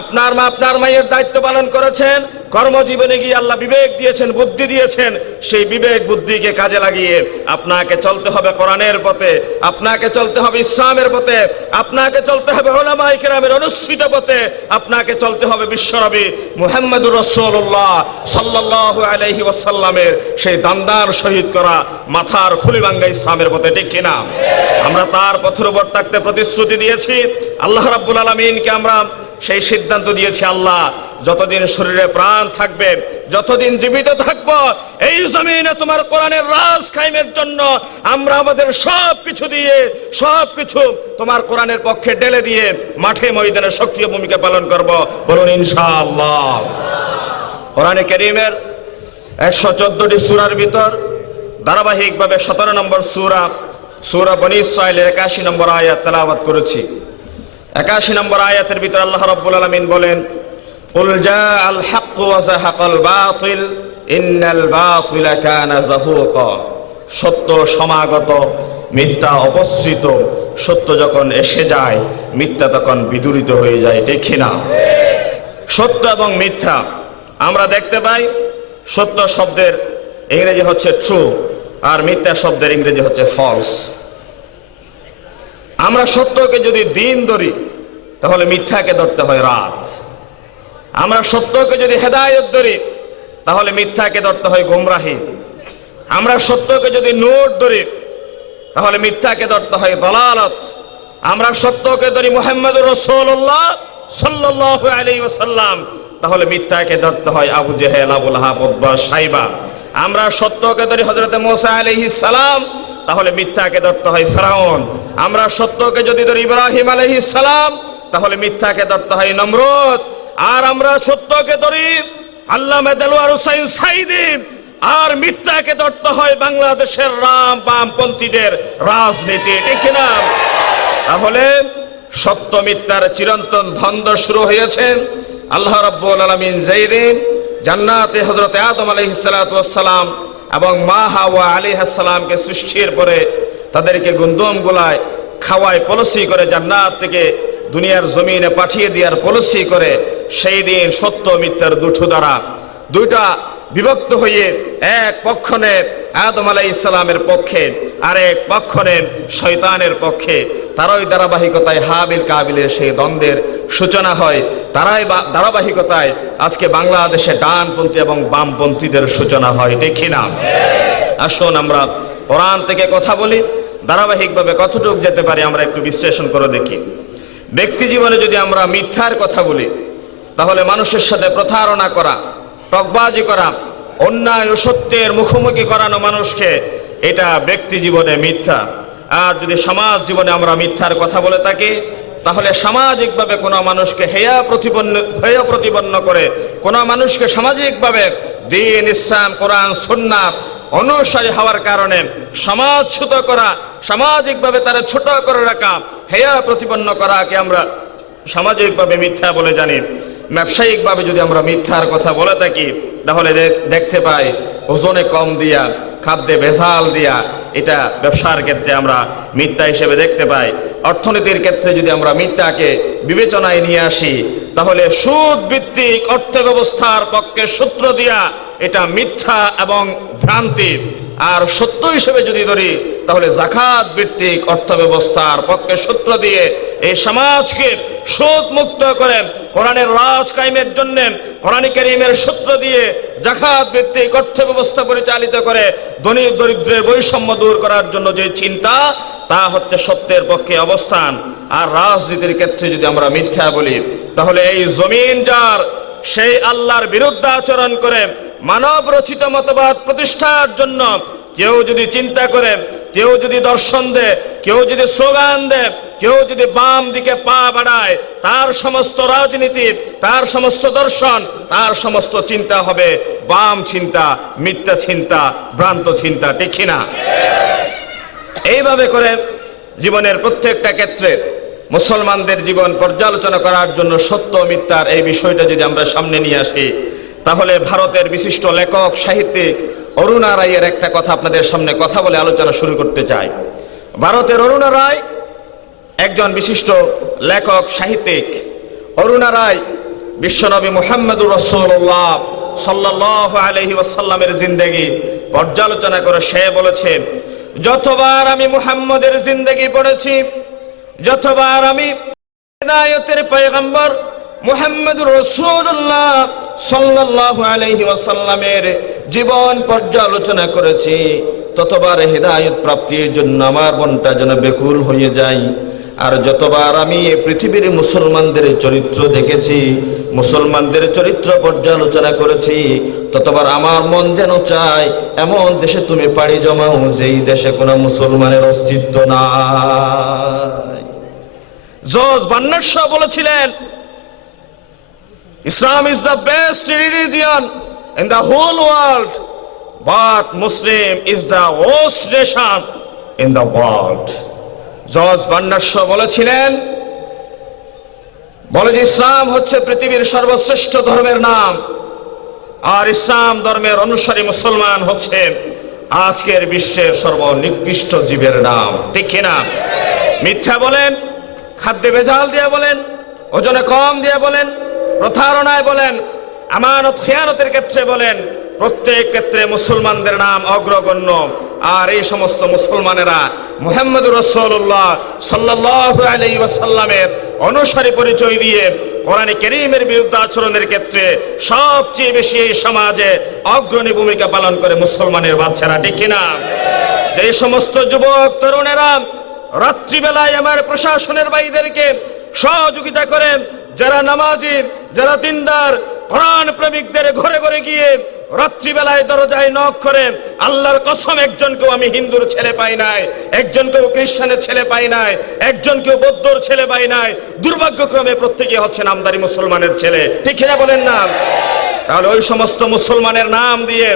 আপনার মা আপনার মায়ের দায়িত্ব পালন করেছেন, কর্মজীবনে গিয়ে আল্লাহ বিবেক দিয়েছেন, বুদ্ধি দিয়েছেন, সেই বিবেক বুদ্ধিকে কাজে লাগিয়ে আপনাকে চলতে হবে কোরআনের পথে, আপনাকে চলতে হবে ইসলামের পথে, আপনাকে চলতে হবে উলামায়ে কেরামের অনুসৃত পথে, আপনাকে চলতে হবে বিশ্বনবী মুহাম্মদুর রাসূলুল্লাহ সাল্লাল্লাহু আলাইহি ওয়াসাল্লামের সেই দান্দার শহীদ করা মাথার খুলি ভাঙ্গা ইসলামের পথে, ঠিক কিনা? আমরা তার পথের উপর থাকতে প্রতিশ্রুতি দিয়েছি। আল্লাহ রাব্বুল আলামিনকে আমরা সেই সিদ্ধান্ত দিয়েছি, আল্লাহ যতদিন শরীরে প্রাণ থাকবে, যতদিন জীবিত থাকবো, এই জমিনে তোমার কোরআনের রাজ কায়েমের জন্য আমরা আমাদের সবকিছু দিয়ে, সবকিছু তোমার কোরআনের পক্ষে ঢেলে দিয়ে মাঠে ময়দানে সক্রিয় ভূমিকা পালন করব, বলুন ইনশাআল্লাহ। কোরআনে কারীমের 114টি সূরার ভিতর ধারাবাহিকভাবে 17 নম্বর সূরা বনী ইসরাঈলের 81 নম্বর আয়াত তেলাওয়াত করেছি। 81 নম্বর আয়াতের ভিতরে আল্লাহ রাব্বুল আলামিন বলেন, কুল জাআল হাক্কু ওয়া যাহাকাল বাতিল ইন্নাল বাতিলা কানা যাহুকা। সত্য সমাগত, মিথ্যা অপসৃত। সত্য যখন এসে যায়, মিথ্যা তখন বিদূরিত হয়ে যায়, ঠিক না? সত্য এবং মিথ্যা আমরা দেখতে পাই। সত্য শব্দের ইংরেজি হচ্ছে ট্রু, আর মিথ্যা শব্দের ইংরেজি হচ্ছে ফলস। আমরা সত্যকে যদি দিন ধরি, তাহলে মিথ্যাকে ধরতে হয় রাত। আমরা সত্যকে যদি হেদায়েত ধরি, তাহলে মিথ্যাকে ধরতে হয় গোমরাহি। আমরা সত্যকে যদি নোট ধরি, তাহলে মিথ্যাকে ধরতে হয় দালালত। আমরা সত্যকে ধরি মুহাম্মদুর রাসূলুল্লাহ সাল্লাল্লাহু আলাইহি ওয়াসাল্লাম, তাহলে মিথ্যাকে ধরতে হয় আবু জেহেল, আবু লাহাব, উতবা, শাইবা। আমরা সত্যকে ধরি হযরত মুসা আলাইহিস সালাম, তাহলে মিথ্যাকে ধরতে হয় ফেরাউন। আমরা সত্যকে যদি ধরি ইব্রাহিম আলাইহিস সালাম, তাহলে মিথ্যাকে ধরতে হয় নমরুদ। আর আমরা সত্যকে ধরি আল্লামা দেলোয়ার হোসেন সাঈদী, আর মিথ্যাকে ধরতে হয় বাংলাদেশের বামপন্থীদের রাজনীতি, ঠিক না? তাহলে সত্য মিথ্যার চিরন্তন দ্বন্দ্ব শুরু হয়েছে। আল্লাহ রাব্বুল আলামিন যেদিন জান্নাতে হযরত আদম আলাইহিস সালাতু ওয়াস সালাম এবং মা হাওয়া আলাইহিস সালামকে সৃষ্টির পরে তাদেরকে গন্ধম গোলায় খাওয়ায় পলিসি করে জান্নাত থেকে দুনিয়ার জমিনে পাঠিয়ে দেওয়ার পলিসি করে, সেই দিন সত্য মিথ্যার দুটো দ্বারা দুইটা বিভক্ত হয়ে এক পক্ষে আদম আলাইহিস সালামের পক্ষে, আরেক পক্ষে শয়তানের পক্ষে। তারই ধারাবাহিকতায় হাবিল কাবিলের সেই দ্বন্দ্বের সূচনা হয়। তারাই ধারাবাহিকতায় আজকে বাংলাদেশে ডানপন্থী এবং বামপন্থীদের সূচনা হয়, দেখি না? আসুন আমরা কোরআন থেকে কথা বলি, ধারাবাহিকভাবে কতটুকু যেতে পারি আমরা একটু বিশ্লেষণ করে দেখি। ব্যক্তি জীবনে যদি আমরা মিথ্যার কথা বলি, তাহলে মানুষের সাথে প্রতারণা করা, টকবাজি করা, অন্যায় ও সত্যের মুখোমুখি করানো মানুষকে, এটা ব্যক্তি জীবনে মিথ্যা। আর যদি সমাজ জীবনে আমরা মিথ্যার কথা বলে থাকি, তাহলে সামাজিকভাবে কোনো মানুষকে হেয় প্রতিপন্ন করে, কোনো মানুষকে সামাজিকভাবে দ্বীন, ইসলাম, কোরআন, সুন্নাহ অনুসারী হওয়ার কারণে সমাজচ্যুত করা, সামাজিকভাবে তারা ছোট করে রাখা, হেয় প্রতিপন্ন করাকে আমরা সামাজিকভাবে মিথ্যা বলে জানি। ব্যবসায়িকভাবে যদি আমরা মিথ্যার কথা বলে থাকি, তাহলে দেখতে পাই ওজনে কম দিয়া, খাদ্যে ভেজাল দিয়া, এটা ব্যবসার ক্ষেত্রে আমরা মিথ্যা হিসেবে দেখতে পাই। অর্থনীতির ক্ষেত্রে যদি আমরা মিথ্যাকে বিবেচনায় নিয়ে আসি, তাহলে সুদ ভিত্তিক অর্থ ব্যবস্থার পক্ষে সূত্র দিয়া, এটা মিথ্যা এবং ভ্রান্তি। আর সত্য হিসেবে যদি ধরি, তাহলে যাকাত ভিত্তিক অর্থ ব্যবস্থার পক্ষে সূত্র দিয়ে এই সমাজকে সুদ মুক্ত করে কোরআনের রাজ কায়েমের জন্য কোরআনে কারীমের সূত্র দিয়ে যাকাত ভিত্তিক অর্থ ব্যবস্থা পরিচালিত করে ধনী দরিদ্রের বৈষম্য দূর করার জন্য যে চিন্তা, তা হচ্ছে সত্যের পক্ষে অবস্থান। আর রাজনীতির ক্ষেত্রে যদি আমরা মিথ্যা বলি, তাহলে এই জমিন যার, সেই আল্লাহর বিরুদ্ধে আচরণ করে মানব রচিত মতবাদ প্রতিষ্ঠার জন্য কেউ যদি চিন্তা করে কেউ যদি দর্শন দেয়, কেউ যদি স্লোগান দেয়, কেউ যদি বাম দিকে পা বাড়ায়, তার সমস্ত রাজনীতি, তার সমস্ত দর্শন, তার সমস্ত চিন্তা হবে বাম চিন্তা, মিথ্যা চিন্তা, ভ্রান্ত চিন্তা, ঠিক কিনা? এইভাবে করে জীবনের প্রত্যেকটা ক্ষেত্রে মুসলমানদের জীবন পর্যালোচনা করার জন্য সত্য মিথ্যার এই বিষয়টা যদি আমরা সামনে নিয়ে আসি, তাহলে ভারতের বিশিষ্ট লেখক সাহিত্যিক অরুণা রায়ের একটা কথা আপনাদের সামনে কথা বলে আলোচনা শুরু করতে চাই। ভারতের অরুণা রায় একজন বিশিষ্ট লেখক সাহিত্যিক। অরুণা রায় বিশ্বনবী মুহাম্মদুর রাসূলুল্লাহ সাল্লাল্লাহু আলাইহি ওয়াসাল্লামের জিন্দেগি পর্যালোচনা করে সে বলেছে, যতবার আমি মুহাম্মদের জিন্দেগি পড়েছি, যতবার আমি হিদায়াতের পয়গম্বর মুহাম্মদুর রাসূলুল্লাহ সাল্লাল্লাহু আলাইহি ওয়াসাল্লামের জীবন পর্যালোচনা করেছি, ততবার হিদায়াত প্রাপ্তির জন্য আমার মনটা যেন বেকুল হয়ে যায়। আর যতবার আমি পৃথিবীর মুসলমানদের চরিত্র দেখেছি, মুসলমানদের চরিত্র পর্যালোচনা করেছি, ততবার আমার মন যেন চায় এমন দেশে তুমি পাড়ি জমাও যেই দেশে কোনো মুসলমানের অস্তিত্ব নাই। জর্জ বার্নার্ড শ বলেছিলেন, Islam is the best religion in the whole world, but Muslim is the worst nation in the world. George Bernard Shaw বলেছিলেন, বলে যে ইসলাম হচ্ছে পৃথিবীর সর্বশ্রেষ্ঠ ধর্মের নাম, আর ইসলাম ধর্মের অনুসারী মুসলমান হচ্ছে আজকের বিশ্বের সর্বনিকৃষ্ট জীবের নাম, ঠিক কিনা? মিথ্যা বলেন, খাদ্যে ভেজাল দিয়ে বলেন, ওজনে কম দিয়ে বলেন, প্রতারণায় বলেন, আমানত খেয়ানতের ক্ষেত্রে বলেন, প্রত্যেক ক্ষেত্রে মুসলমানদের নাম অগ্রগণ্য। আর এই সমস্ত মুসলমানেরা মুহাম্মদুর রাসূলুল্লাহ সাল্লাল্লাহু আলাইহি ওয়াসাল্লামের অনুসারী পরিচয় দিয়ে কোরআনে কারীমের বিরুদ্ধে আচরণের ক্ষেত্রে সবচেয়ে বেশি এই সমাজে অগ্রণী ভূমিকা পালন করে মুসলমানের বাচ্চারা, ঠিক কিনা? যে সমস্ত যুবক তরুণেরা রাত্রিবেলায় আমার প্রশাসনের ভাইদেরকে সহযোগিতা করেন, যারা নামাজি, যারা দিনদার, কোরআন প্রেমিকদের ঘরে ঘরে গিয়ে রাত্রিবেলায় দরজায় নক করে, আল্লাহর কসম একজনকেও আমি হিন্দুর ছেলে পাই নাই, একজনকেও খ্রিস্টানের ছেলে পাই নাই, একজনকেও বৌদ্ধর ছেলে পাই নাই, দুর্ভাগ্যক্রমে প্রত্যেকে হচ্ছে নামদারি মুসলমানের ছেলে, ঠিক কিনা বলেন না? তাহলে ওই সমস্ত মুসলমানের নাম দিয়ে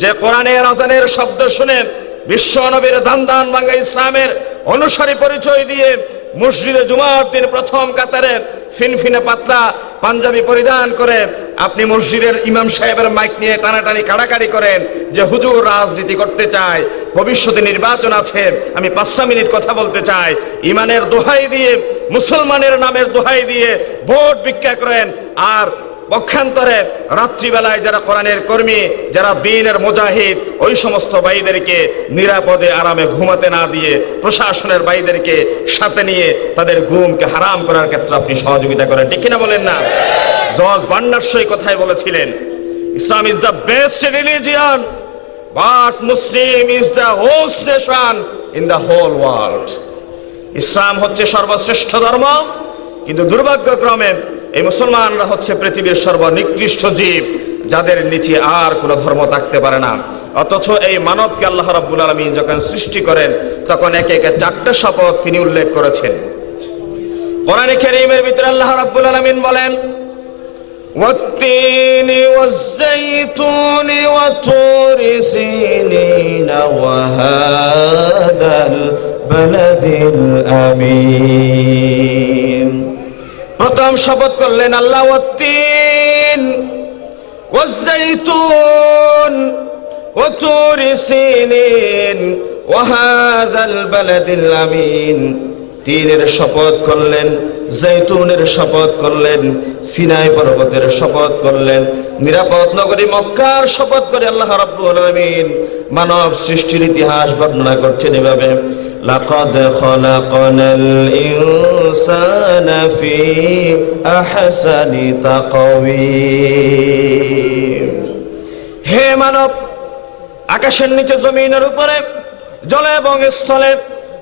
যে কোরআনের আজানের শব্দ শুনে বিশ্ব নবীর দান দান ভাঙ্গা ইসলামের অনুসারী পরিচয় দিয়ে মসজিদে জুমার দিন প্রথম কাতারে ফিনফিনে পাতলা পাঞ্জাবি পরিধান করে আপনি মসজিদের ইমাম সাহেবের মাইক নিয়ে টানাটানি কাড়াকাড়ি করেন যে হুজুর রাজনীতি করতে চায়, ভবিষ্যতে নির্বাচন আছে, আমি 5 মিনিট কথা বলতে চাই, ইমানের দোহাই দিয়ে, মুসলমানের নামের দোহাই দিয়ে ভোট ভিক্ষা করেন। আর পক্ষান্তরে রাত্রিবেলায় যারা কোরআনের কর্মী, যারা দ্বীনের মুজাহিদ, ওই সমস্ত ভাইদেরকে নিরাপদে আরামে ঘুমাতে না দিয়ে প্রশাসনের ভাইদেরকে সাথে নিয়ে তাদের ঘুমকে হারাম করার ক্ষেত্রে আপনি সহযোগিতা করেন, ঠিক কিনা বলেন না? জর্জ বার্নার্ড শ এই কথাই বলেছিলেন, Islam is the best religion but Muslim is the host nation in the whole world. ইসলাম হচ্ছে সর্বশ্রেষ্ঠ ধর্ম, কিন্তু দুর্ভাগ্যক্রমে এই মুসলমানরা হচ্ছে পৃথিবীর সর্বনিকৃষ্ট জীব, যাদের নিচে আর কোনো ধর্ম থাকতে পারে না। অথচ এই মানবকে আল্লাহ রাব্বুল আলামিন যখন সৃষ্টি করেন তখন একে একে 4টা শপথ তিনি উল্লেখ করেছেন। কোরআনে কারীমের ভিতরে আল্লাহ রাব্বুল আলামিন বলেন, ওয়াত-তিনি ওয়াজ-যাইতুনি ওয়া-তুরি সিনিনা ওয়া হাযাল বালাদিল আমিন। প্রথম শপথ করলেন আল্লাহ, ওয়াত-তিন ওয়াজ-যাইতুন ওয়া-তুরি সিনিন ওয়া হাযাল বালাদিল আমিন। তিনের শপথ করলেন, জৈতুনের শপথ করলেন, সিনাই পর্বতের শপথ করলেন, নিরাপদ নগরী মক্কার শপথ করে আল্লাহ রাব্বুল আলামিন মানব সৃষ্টির ইতিহাস বর্ণনা করছেন এভাবে, লাকাদ খলাকনাল ইনসানা ফি আহসানি তাকওয়িম। হে মানব, আকাশের নিচে জমিনের উপরে জলে এবং স্থলে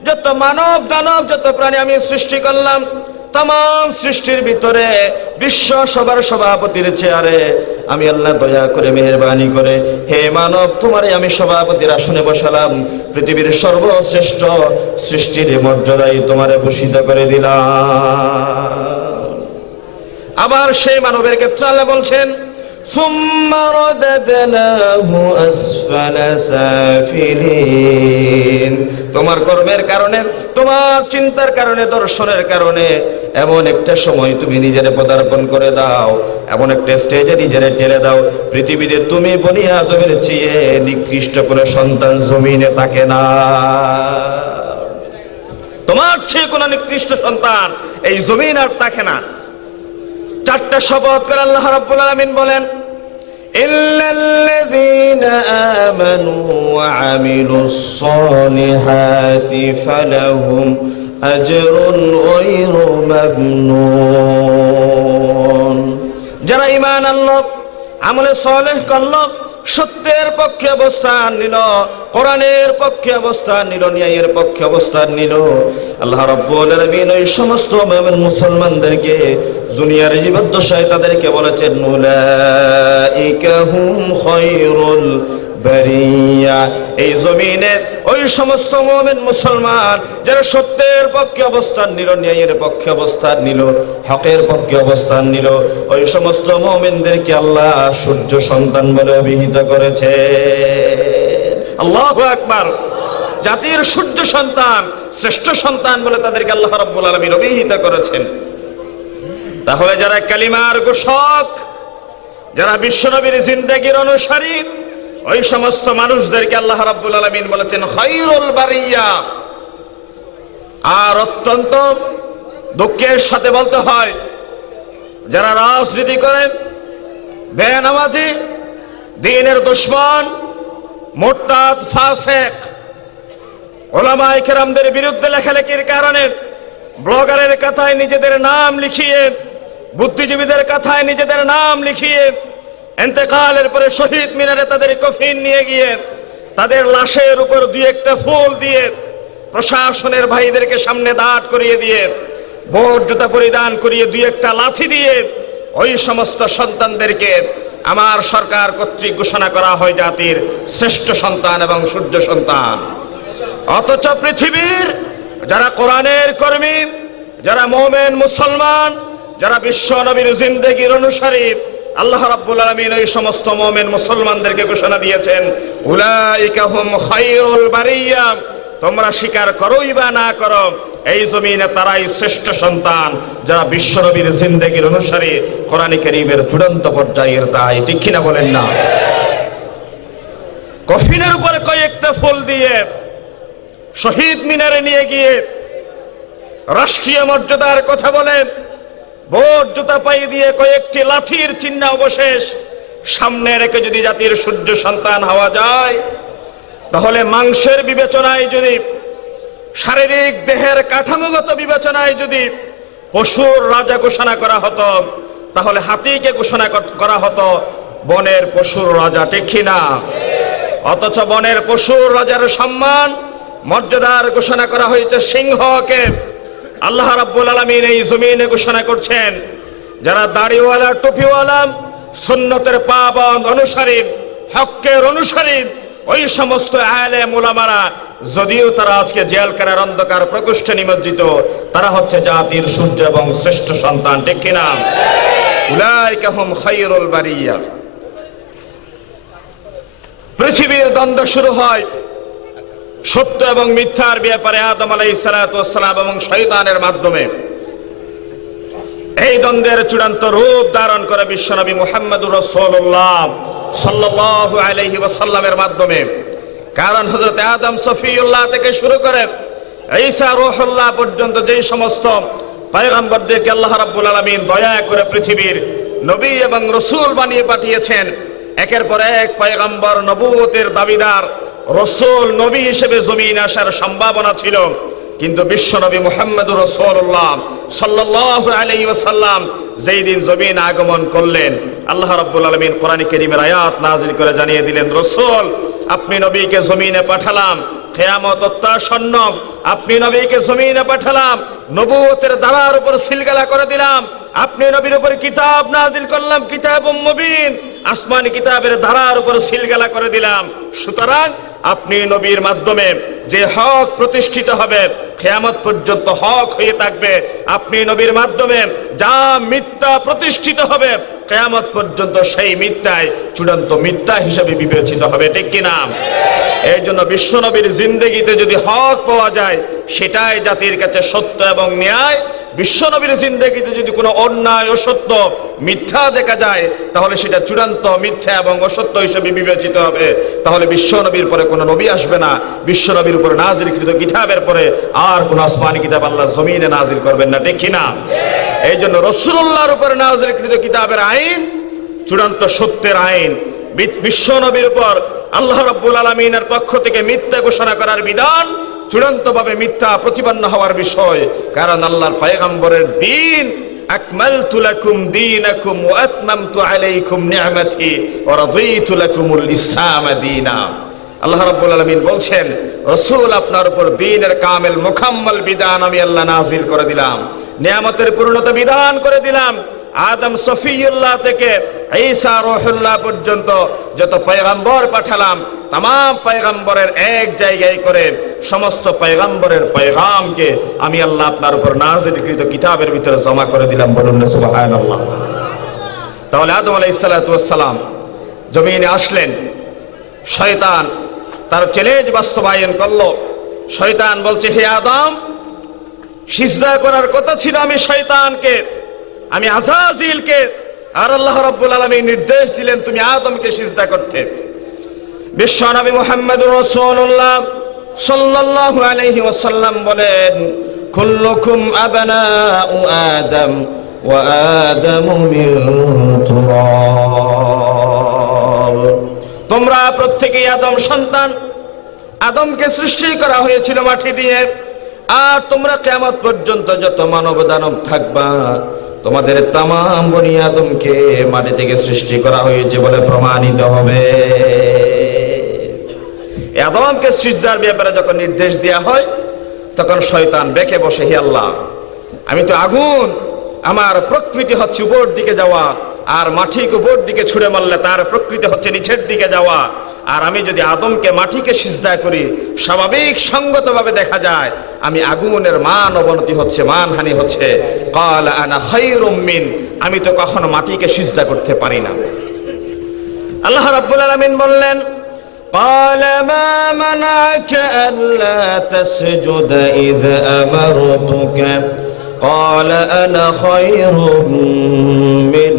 যত মানব দানব যত প্রাণী আমি সৃষ্টি করলাম তাম সৃষ্টির ভিতরে বিশ্ব সবার সভাপতির চেয়ারে আমি আল্লাহ দয়া করে মেহেরবানি করে হে মানব তোমারে আমি সভাপতির আসনে বসালাম, পৃথিবীর সর্বশ্রেষ্ঠ সৃষ্টির মর্যাদায় তোমারে ভূষিত করে দিলাম। আবার সেই মানবের ক্ষেত্রে আল্লাহ বলছেন ثم رددناه أسفل سافلين। তোমার কর্মের কারণে, তোমার চিন্তার কারণে, দর্শনের কারণে এমন একটা সময় তুমি নিজেরে পদার্পণ করে দাও, এমন একটা স্টেজে নিজেরে ঠেলে দাও, পৃথিবীতে তুমি বনি আদমের চেয়ে নিকৃষ্ট কোনো সন্তান জমিনে থাকে না। তোমার চেয়ে কোনো নিকৃষ্ট সন্তান এই জমিন আর থাকে না। চারটা শপথ করে আল্লাহ রাব্বুল আলামিন বলেন ইল্লাল্লাযীনা আমানু ওয়া আমিলুস সালিহাতি ফালাহুম আজরুন গায়রু মামনুন। যারা ঈমান আনলো, আমলে সালেহ করলো, সত্যের পক্ষে অবস্থান নিল, কোরআনের পক্ষে অবস্থান নিল, ন্যায়ের পক্ষে অবস্থান নিল, আল্লাহ রাব্বুল আলামিন ওই সমস্ত মুমিন মুসলমানদেরকে দুনিয়ার জীবদ্দশায় তাদেরকে বলেছেন উলাইকা হুম খায়রুল বারিয়া। এই জমিনে ওই সমস্ত মুমিন মুসলমান যারা সত্যের পক্ষে অবস্থান নিল, ন্যায়ের পক্ষে অবস্থান নিল, হকের পক্ষে অবস্থান নিল, ওই সমস্ত মুমিনদেরকে আল্লাহ সূর্য সন্তান বলে অভিহিত করেছে। আল্লাহু আকবার। জাতির সূর্য সন্তান, শ্রেষ্ঠ সন্তান বলে তাদেরকে আল্লাহ রাব্বুল আলামিন অভিহিত করেছেন। তাহলে যারা কালিমার ঘোষক, যারা বিশ্বনবীর জিন্দেগির অনুসারী, ওই সমস্ত মানুষদেরকে আল্লাহ রাব্বুল আলামিন বলেছেন খায়রুল বারিয়া। আর অত্যন্ত দুঃখের সাথে বলতে হয়, যারা রাজনীতি করেন, বেনামাজি, দ্বীনের দুশমন, মুরতাদ, ফাসিক, উলামায়ে কেরামদের বিরুদ্ধে লেখালেখির কারণে ব্লগারের কথায় নিজেদের নাম লিখিয়ে, বুদ্ধিজীবীদের কথায় নিজেদের নাম লিখিয়ে, ইন্তেকালের পরে শহীদ মিনারে তাদের কফিন নিয়ে গিয়ে তাদের লাশের উপর দুই একটা ফুল দিয়ে, প্রশাসনের ভাইদেরকে সামনে দাঁড় করিয়ে দিয়ে, বোট জুতা পরিধান করিয়ে দুই একটা লাঠি দিয়ে ওই সমস্ত সন্তানদেরকে আমার সরকার কর্তৃক ঘোষণা করা হয় জাতির শ্রেষ্ঠ সন্তান এবং সূর্য সন্তান। অথচ পৃথিবীর যারা কোরআনের কর্মী, যারা মুমিন মুসলমান, যারা বিশ্ব নবীর জিন্দেগির অনুসারী, আল্লাহ রাব্বুল আলামিন ওই সমস্ত মুমিন মুসলমানদেরকে ঘোষণা দিয়েছেন উলাইকা হুম খায়রুল বারিয়া। তোমরা স্বীকার করোই বা না করো, এই জমিনে তারাই শ্রেষ্ঠ সন্তান যারা বিশ্ব নবীর জিন্দেগির অনুসারী, কোরআন কারীমের চূড়ান্ত পর্যায়ের তাই। ঠিক কিনা বলেন না? কফিনের উপরে কয়েকটা ফুল দিয়ে শহীদ মিনারে নিয়ে গিয়ে রাষ্ট্রীয় মর্যাদার কথা বলে, বোট জুতা পাই দিয়ে কয়েকটি লাঠির চিহ্ন অবশেষ সামনে রেখে যদি জাতির সূর্য সন্তান হওয়া যায়, তাহলে মাংসের বিবেচনায় যদি, শারীরিক দেহের কাঠামোগত বিবেচনায় যদি পশুর রাজা ঘোষণা করা হতো, তাহলে হাতিকে ঘোষণা করা হতো বনের পশুর রাজা। ঠিক কিনা? অথচ বনের পশুর রাজার সম্মান মর্যাদার ঘোষণা করা হয়েছে সিংহকে। আল্লাহ রাব্বুল আলামিন এই জমিনে ঘোষণা করছেন যারা দাড়িওয়ালা, টুপিওয়ালা, সুন্নতের পাবন্দ অনুসারী, হকের অনুসারী, ওই সমস্ত আলেম উলামারা যদিও তারা আজকে জেলখানার অন্ধকার প্রকোষ্ঠে নিমজ্জিত, তারা হচ্ছে জাতির সূর্য এবং শ্রেষ্ঠ সন্তান। ঠিক কিনা? উলাইকা হুম খায়রুল বারিয়া। পৃথিবীর দ্বন্দ্ব শুরু হয় সত্য এবং মিথ্যার ব্যাপারে আদম আলাইহিস সালাতু ওয়াস সালাম এবং শয়তানের মাধ্যমে। এই দ্বন্দ্বের চূড়ান্ত রূপ ধারণ করে বিশ্বনবী মুহাম্মদুর রাসূলুল্লাহ সাল্লাল্লাহু আলাইহি ওয়াসাল্লামের মাধ্যমে। কারণ হযরত আদম সফিউল্লাহ থেকে শুরু করে ঈসা রূহুল্লাহ পর্যন্ত যেই সমস্ত পয়গম্বরদেরকে আল্লাহ রাব্বুল আলামিন দয়া করে পৃথিবীর নবী এবং রাসূল বানিয়ে পাঠিয়েছেন, একের পর এক পয়গম্বর, নবুয়তের দাবিদার, রাসূল, নবী হিসেবে জমিনে আসার সম্ভাবনা ছিল। কিন্তু বিশ্বনবী মুহাম্মদুর রাসূলুল্লাহ সাল্লাল্লাহু আলাইহি ওয়াসাল্লাম যেই দিন জমিনে আগমন করলেন, আল্লাহ রাব্বুল আলামিন কোরআন কারীমের আয়াত নাযিল করে জানিয়ে দিলেন, রাসূল আপনি নবীকে জমিনে পাঠালাম, কিয়ামত অত্যাসন্ন, আপনি নবীকে জমিনে পাঠালাম, নবুয়তের দ্বারার উপর সিলগালা করে দিলাম, আপনি নবীর উপর কিতাব নাজিল করলাম, কিতাবুম মুবিন, আসমানি কিতাবের ধারার উপর সিলগালা করে দিলাম। সুতরাং আপনি নবীর মাধ্যমে যে হক প্রতিষ্ঠিত হবে, কিয়ামত পর্যন্ত হক হয়ে থাকবে। আপনি নবীর মাধ্যমে যা মিথ্যা প্রতিষ্ঠিত হবে, কিয়ামত পর্যন্ত সেই মিথ্যায় চূড়ান্ত মিথ্যা হিসেবে বিবেচিত হবে, ঠিক কিনা? এই জন্য বিশ্ব নবীর জিন্দেগিতে যদি হক পাওয়া যায়, সেটাই জাতির কাছে সত্য এবং ন্যায়। বিশ্ব নবীর জিন্দেগিতে যদি কোনো অন্যায়, অসত্য, মিথ্যা দেখা যায়, তাহলে সেটা চূড়ান্ত মিথ্যা এবং অসত্য হিসেবে বিবেচিত হবে। তাহলে বিশ্ব নবীর পরে কোনো নবী আসবে না। বিশ্ব নবীর উপরে নাজিলকৃত কিতাবের পরে আর কোনো আসমানি কিতাব আল্লাহ জমিনে নাজিল করবেন না, ঠিক কিনা? এই জন্য রাসূলুল্লাহর উপরে নাজিলকৃত কিতাবের আইন চূড়ান্ত সত্যের আইন। বিশ্ব নবীর উপর আল্লাহ রাব্বুল আলামিনের পক্ষ থেকে মিথ্যা ঘোষণা করার বিধান চূড়ান্তভাবে মিথ্যা প্রতিপন্ন হওয়ার বিষয়। কারণ আল্লাহর পয়গম্বরের দ্বীন, আকমালতু লাকুম দীনাকুম ওয়া আতমামতু আলাইকুম নি'মাতি ওয়া রাদিতু লাকুমুল ইসলাম দীনা। আল্লাহ রাব্বুল আলামিন বলছেন, রাসূল আপনার উপর দ্বীনের কামিল মুকাম্মাল বিধান আমি আল্লাহ নাজিল করে দিলাম, নিয়ামতের পূর্ণতা বিধান করে দিলাম। আদম সফিউল্লাহ থেকে ঈসা রূহুল্লাহ পর্যন্ত যত পয়গম্বর পাঠালাম, तमाम পয়গম্বরের এক জায়গায় করে সমস্ত পয়গম্বরের পয়গামকে আমি আল্লাহ আপনার উপর নাজিলকৃত কিতাবের ভিতরে জমা করে দিলাম। বলুন না সুবহানাল্লাহ। তাহলে আদম আলাইহিস সালাতু ওয়াস সালাম জমিনে আসলেন, শয়তান তার চ্যালেঞ্জ বাস্তবায়ন করলো। শয়তান বলছে, হে আদম, সিজদা করার কথা ছিল আমি শয়তানকে, আমি আজাজিলকে, আর আল্লাহ রাব্বুল আলামিন নির্দেশ দিলেন তুমি আদমকে সিজদা করতে। বিশ্ব নবী মুহাম্মদুর রাসূলুল্লাহ সাল্লাল্লাহু আলাইহি ওয়াসাল্লাম বলেন, কুল্লুকুম আবনাউ আদম ওয়া আদামু মিন তুরাব। তোমরা প্রত্যেকেই আদম সন্তান, আদমকে সৃষ্টি করা হয়েছিল মাটি দিয়ে, আর তোমরা কিয়ামত পর্যন্ত যত মানব দানব থাকবা, তোমাদের तमाम বনি আদমকে মাটি থেকে সৃষ্টি করা হয়েছে বলে প্রমাণিত হবে। আদমকে সিজদার ব্যাপারে যখন নির্দেশ দেয়া হয়, তখন শয়তান বেঁকে বসে, হে আল্লাহ, আমি তো আগুন, আমার প্রকৃতি হচ্ছে উপর দিকে যাওয়া, আর মাটিকে উপর দিকে ছুঁড়ে মারলে তার প্রকৃতি হচ্ছে নিচের দিকে যাওয়া, আর আমি যদি আদমকে মাটিকে সিজদা করি, স্বাভাবিক সঙ্গতভাবে দেখা যায় আমি আগুনের মান অবনতি হচ্ছে, মানহানি হচ্ছে। ক্বালা আনা খায়রুম মিন, আমি তো কখনো মাটিকে সিজদা করতে পারি না। আল্লাহ রাব্বুল আলামিন বললেন, قال ما منعك ألا تسجد إذ أمرتك قال أنا خير من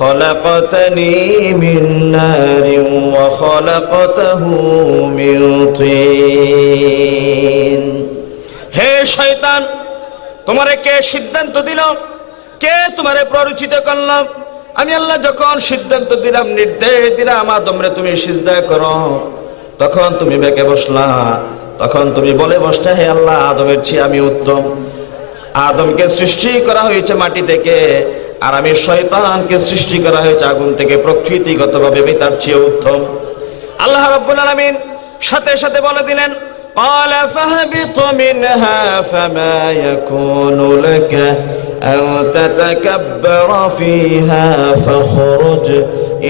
خلقتني من نار وخلقته من طين। হে শয়তান, তোমারে কে সিদ্ধান্ত দিল, কে তোমারে প্ররোচিত করল? আমি আল্লাহ যখন সিদ্ধান্ত দিলাম, নির্দেশ দিলাম আদমরে তুমি সিজদা করো, তখন তুমি বেঁকে বসলা, তখন তুমি বলে বসলে, হে আল্লাহ, আদমের চেয়ে আমি উত্তম। আদমকে সৃষ্টি করা হয়েছে মাটি থেকে, আর আমি শয়তানকে সৃষ্টি করা হয়েছে আগুন থেকে, প্রকৃতিগতভাবে আমি তার চেয়ে উত্তম। আল্লাহ রাব্বুল আলামিন সাথে সাথে বলে দিলেন, قال فاهبط منها فما يكون لك أن تتكبر فيها فاخرج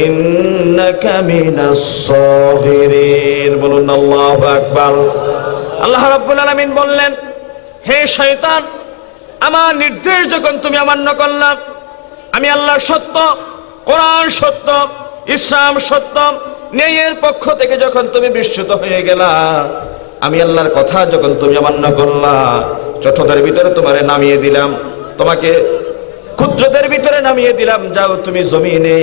إنك من الصاغرين। বলুন আল্লাহু আকবার। আল্লাহ রাব্বুল আলামিন বললেন, হে শয়তান, আমার নির্দেশ যখন তুমি অমান্য করলা, আমি আল্লাহ সত্য, কোরআন সত্য, ইসলাম সত্য, ন্যায়ের পক্ষ থেকে যখন তুমি বিস্মিত হয়ে গেলা, আমি আল্লাহর কথা যখন তুমি অমান্য করলা, ছোটদের ভিতরে তোমারে নামিয়ে দিলাম, তোমাকে ক্ষুদ্রদের ভিতরে নামিয়ে দিলাম, যাও তুমি জমিনে,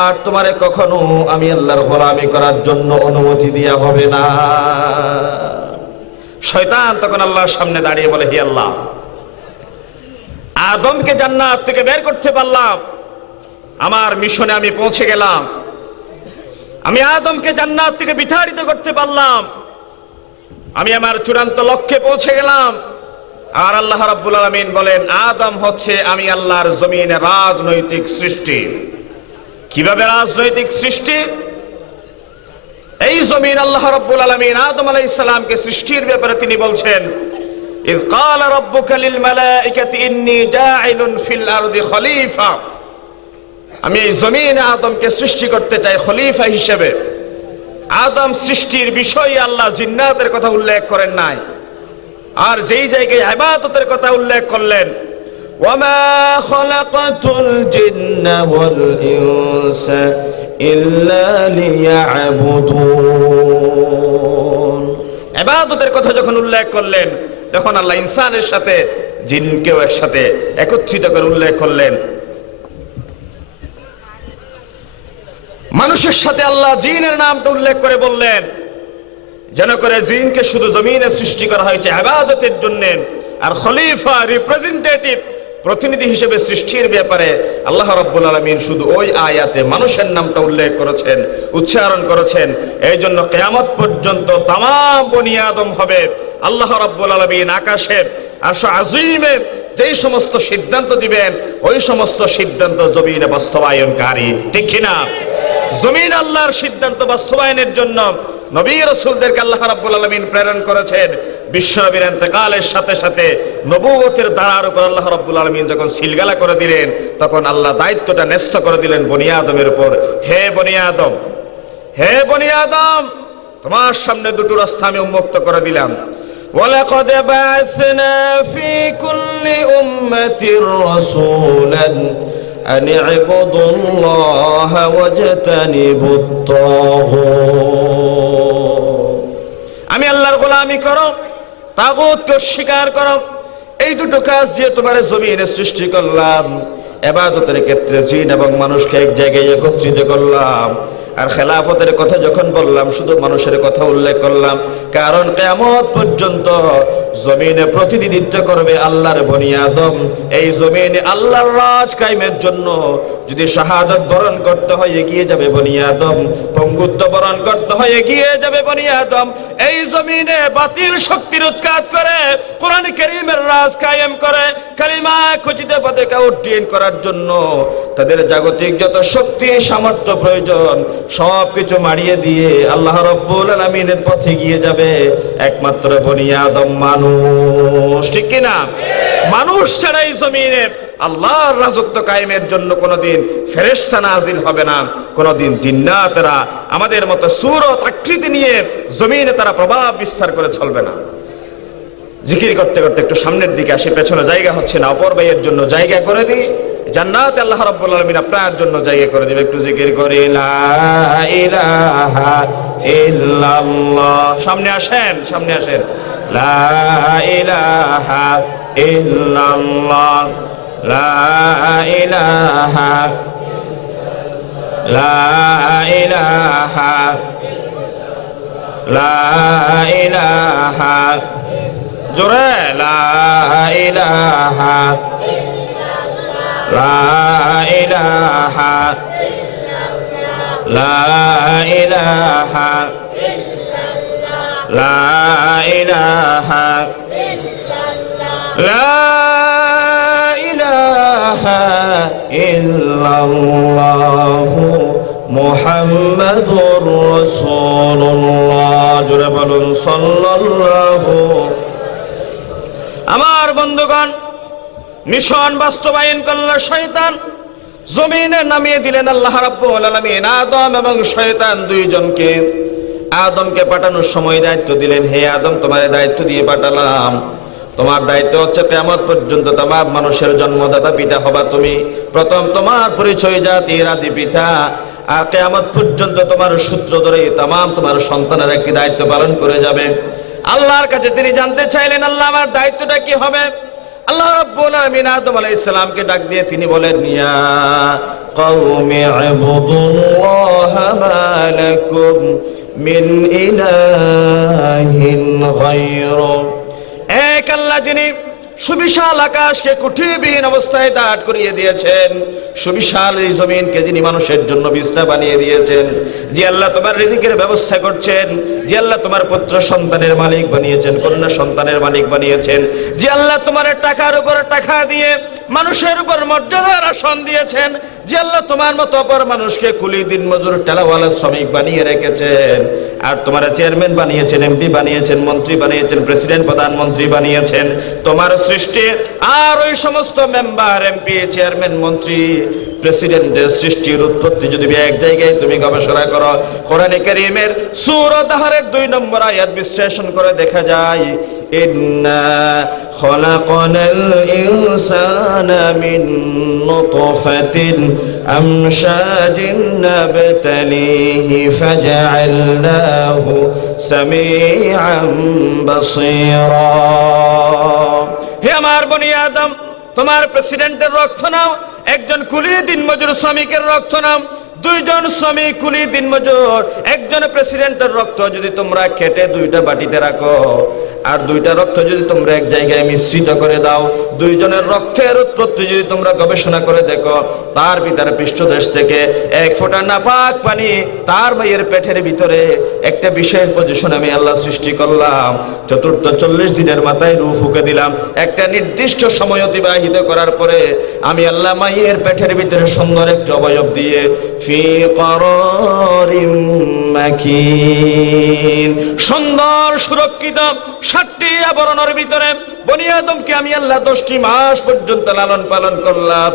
আর তোমারে কখনো আমি আল্লাহর গোলামি করার জন্য অনুমতি দেয়া হবে না। শয়তান তখন আল্লাহর সামনে দাঁড়িয়ে বলে, হে আল্লাহ, আদমকে জান্নাত থেকে বের করতে পারলাম, আমার মিশনে আমি পৌঁছে গেলাম, আমি আদমকে জান্নাত থেকে বিতাড়িত করতে পারলাম, আমি আমার চূড়ান্ত লক্ষ্যে পৌঁছে গেলাম। আর আল্লাহ রাব্বুল আলামিন বলেন, আদম হচ্ছে আমি আল্লাহর জমিনে রাজনৈতিক সৃষ্টি। কিভাবে রাজনৈতিক সৃষ্টি? এই জমিন আল্লাহ রাব্বুল আলামিন আদম আলাইহিস সালামকে সৃষ্টির ব্যাপারে তিনি বলছেন, ইয ক্বালা রাব্বুকা লিল মালাইকাতি ইন্নী জাইলুন ফিল আরদি খলিফা, আমি এই জমিনে আদমকে সৃষ্টি করতে চাই খলিফা হিসেবে। আদম সৃষ্টির বিষয়ে আল্লাহ জিন্নাতের কথা উল্লেখ করেন নাই, আর যেই জায়গায় ইবাদতের কথা উল্লেখ করলেন, ওয়ামা খালাকাতুল জিন্না ওয়াল ইনসা ইল্লা লিয়াবুদুন, ইবাদতের কথা যখন উল্লেখ করলেন তখন আল্লাহ ইনসানের সাথে জিনকেও একসাথে একত্রিত করে উল্লেখ করলেন। মানুষের সাথে আল্লাহ জিনের নামটা উল্লেখ করে বললেন, যেন করে জিনকে শুধু জমিনে সৃষ্টি করা হয়েছে ইবাদতের জন্য, আর খলিফা রিপ্রেজেন্টেটিভ প্রতিনিধি হিসেবে সৃষ্টির ব্যাপারে আল্লাহ রাব্বুল আলামিন শুধু ওই আয়াতে মানুষের নামটা উল্লেখ করেছেন, উচ্চারণ করেছেন। এই জন্য কিয়ামত পর্যন্ত তামাম বনি আদম হবে আল্লাহ রাব্বুল আলামিন আকাশের আরশ আজিমে যেই সমস্ত সিদ্ধান্ত দিবেন ওই সমস্ত সিদ্ধান্ত জমিনে বাস্তবায়নকারী, ঠিক কিনা? জমিন আল্লাহর সিদ্ধান্ত বাস্তবায়নের জন্য নবী রাসূলদেরকে আল্লাহ রাব্বুল আলামিন প্রেরণ করেছেন। বিশ্বনবীর ইন্তেকালের সাথে সাথে নবুয়তের দ্বারার উপর আল্লাহ রাব্বুল আলামিন যখন সিলগালা করে দিলেন, তখন আল্লাহ দায়িত্বটা ন্যস্ত করে দিলেন বনি আদমের উপর। হে বনি আদম, হে বনি আদম, তোমার সামনে দুটো রাস্তা আমি উন্মুক্ত করে দিলাম। ওয়ালাকাদ বা'আসনা ফি কুল্লি উম্মাতির রাসূলান আন ই'বুদুল্লাহা ওয়াজতানিবুত তাগুত, আমি আল্লাহর গোলামি করো, তাগুতকে অস্বীকার করো। এই দুটো কাজ দিয়ে তোমার জমিনে সৃষ্টি করলাম। ইবাদতের ক্ষেত্রে জিন এবং মানুষকে এক জায়গায় একত্রিত করলাম। আর খেলাফতের কথা যখন বললাম শুধু মানুষের কথা উল্লেখ করলাম, কারণ কিয়ামত পর্যন্ত জমিনে প্রতিনিধিত্ব করবে আল্লাহর বনি আদম। এই জমিনে আল্লাহর রাজ কায়েমের জন্য যদি শাহাদাত বরণ করতে হয় এগিয়ে যাবে বনি আদম, পঙ্গুত্ব বরণ করতে হয় এগিয়ে যাবে বনি আদম। এই জমিনে বাতিল শক্তির উৎখাত করে কোরআন কারীমের রাজ কায়েম করে কালিমা খুঁজিতে পতাকা উড্ডীন করার জন্য তাদের জাগতিক যত শক্তি সামর্থ্য প্রয়োজন সবকিছু মারিয়ে দিয়ে আল্লাহ রাব্বুল আলামিনের পথে গিয়ে যাবে একমাত্র বনি আদম মানুষ, ঠিক কিনা? মানুষ ছাড়া এই জমিনে আল্লাহর রাজত্ব কায়েমের জন্য কোনোদিন ফেরেশতা নাজিল হবে না, কোনোদিন জিন্নাতেরা আমাদের মতো সূরত আকৃতি নিয়ে জমিনে তারা প্রভাব বিস্তার করে চলবে না। জিকির করতে করতে একটু সামনের দিকে আসি, পেছনে জায়গা হচ্ছে না, অপর ভাইয়ের জন্য জায়গা করে দিই। জান্নাতে আল্লাহ রাব্বুল আলামিন আপনার জন্য জায়গা করে দিবে। একটু জিকির করি, লা ইলাহা ইল্লাল্লাহ। সামনে আসেন, সামনে আসেন। লা ইলাহা ইল্লাল্লাহ, লা ইলাহা, লা ইলাহা, লা ইলাহা, জোরে লা ইলাহা, লা ইলাহা, লা ইলাহা, লা ইলাহা, লা ইলাহা ইল্লাল্লাহু মুহাম্মাদুর রাসূলুল্লাহ। জোরে বলুন সাল্লাল্লাহু। আমার বন্ধুগণ, মিশন বাস্তবায়ন করল শয়তান, জমিনে নামিয়ে দিলেন আল্লাহ রাব্বুল আলামিন আদম এবং শয়তান দুইজনকে। আদমকে পাঠানোর সময় দায়িত্ব দিলেন, হে আদম তোমার দায়িত্ব দিয়ে পাঠালাম, তোমার দায়িত্ব হচ্ছে কিয়ামত পর্যন্ত तमाम মানুষের জন্মদাতা পিতা হবা তুমি। প্রথম তোমার পরিচয় জাতির আদি পিতা, আর কিয়ামত পর্যন্ত তোমার সূত্র ধরে तमाम তোমার সন্তানেরা কি দায়িত্ব পালন করে যাবে। আল্লাহর কাছে তিনি জানতে চাইলেন, আল্লাহ আমার দায়িত্বটা কি হবে? আল্লাহ রাব্বুল আলামিন আদম আলাইহিস সালামকে ডাক দিয়ে তিনি বলেন, ইয়া কওমি ইবুদুল্লাহা মা লাকুম মিন ইলাহিন গায়রু। এক আল্লাহ যিনি সুবিশাল আকাশকে কুঠিবিহীন অবস্থায় দাঁড় করিয়ে দিয়েছেন, সুবিশাল এই জমিনকে যিনি মানুষের জন্য বিছনা বানিয়ে দিয়েছেন, যে আল্লাহ তোমার রিজিকের ব্যবস্থা করছেন, যে আল্লাহ তোমার পুত্র সন্তানের মালিক বানিয়েছেন, কন্যা সন্তানের মালিক বানিয়েছেন, যে আল্লাহ তোমার টাকার উপর টাকা দিয়ে মানুষের উপর মর্যাদার আসন দিয়েছেন, যে আল্লাহ তোমার মতো অপর মানুষকে কুলি দিন মজুর ঠেলাওয়ালা শ্রমিক বানিয়ে রেখেছেন, আর তোমার চেয়ারম্যান বানিয়েছেন, এমপি বানিয়েছেন, মন্ত্রী বানিয়েছেন, প্রেসিডেন্ট প্রধানমন্ত্রী বানিয়েছেন, তোমার সৃষ্টি। আর ওই সমস্ত মেম্বার, এমপি, চেয়ারম্যান, মন্ত্রী, প্রেসিডেন্টের সৃষ্টির উৎপত্তি যদি এক জায়গায় তুমি গবেষণা করো, কোরআনে কারীমের সূরা দাহরের 2 নম্বর আয়াত বিশ্লেষণ করে দেখা যায়, ইন্না খলাকনাল ইনসানা মিন নুতফাতিন আমশাজিন নাবতালিহি ফাজআলনাহু সামিআন বাসীরা। হে আমার বনি আদম, তোমার প্রেসিডেন্টের রক্ত নাও, একজন কুলি দিন মজুর শ্রমিকের রক্ত নাও, 2 জন শ্রমিক কুলি দিন মজুর, একজন প্রেসিডেন্টের রক্ত যদি তোমরা খেটে 2টা বাটিতে রাখো, আর 2টা রক্ত যদি তোমরা এক জায়গায় মিশ্রিত করে দাও, 2 জনের রক্তের উৎপত্তি যদি তোমরা গবেষণা করে দেখো, তার পিতার পৃষ্ঠদেশ থেকে 1 ফোঁটা নাপাক পানি তার মায়ের পেটের ভিতরে একটা বিশেষ পজিশন আমি আল্লাহ সৃষ্টি করলাম। চতুর্থ 40 দিনের মাথায় রূহ ফুঁকে দিলাম। একটা নির্দিষ্ট সময় অতিবাহিত করার পরে আমি আল্লাহ মায়ের পেটের ভিতরে সুন্দর একটা অবয়ব দিয়ে ফি করারিম মাকিন, সুন্দর সুরক্ষিত 7টি আবরণের ভিতরে বনি আদমকে আমি আল্লাহ 10টি মাস পর্যন্ত লালন পালন করলাম।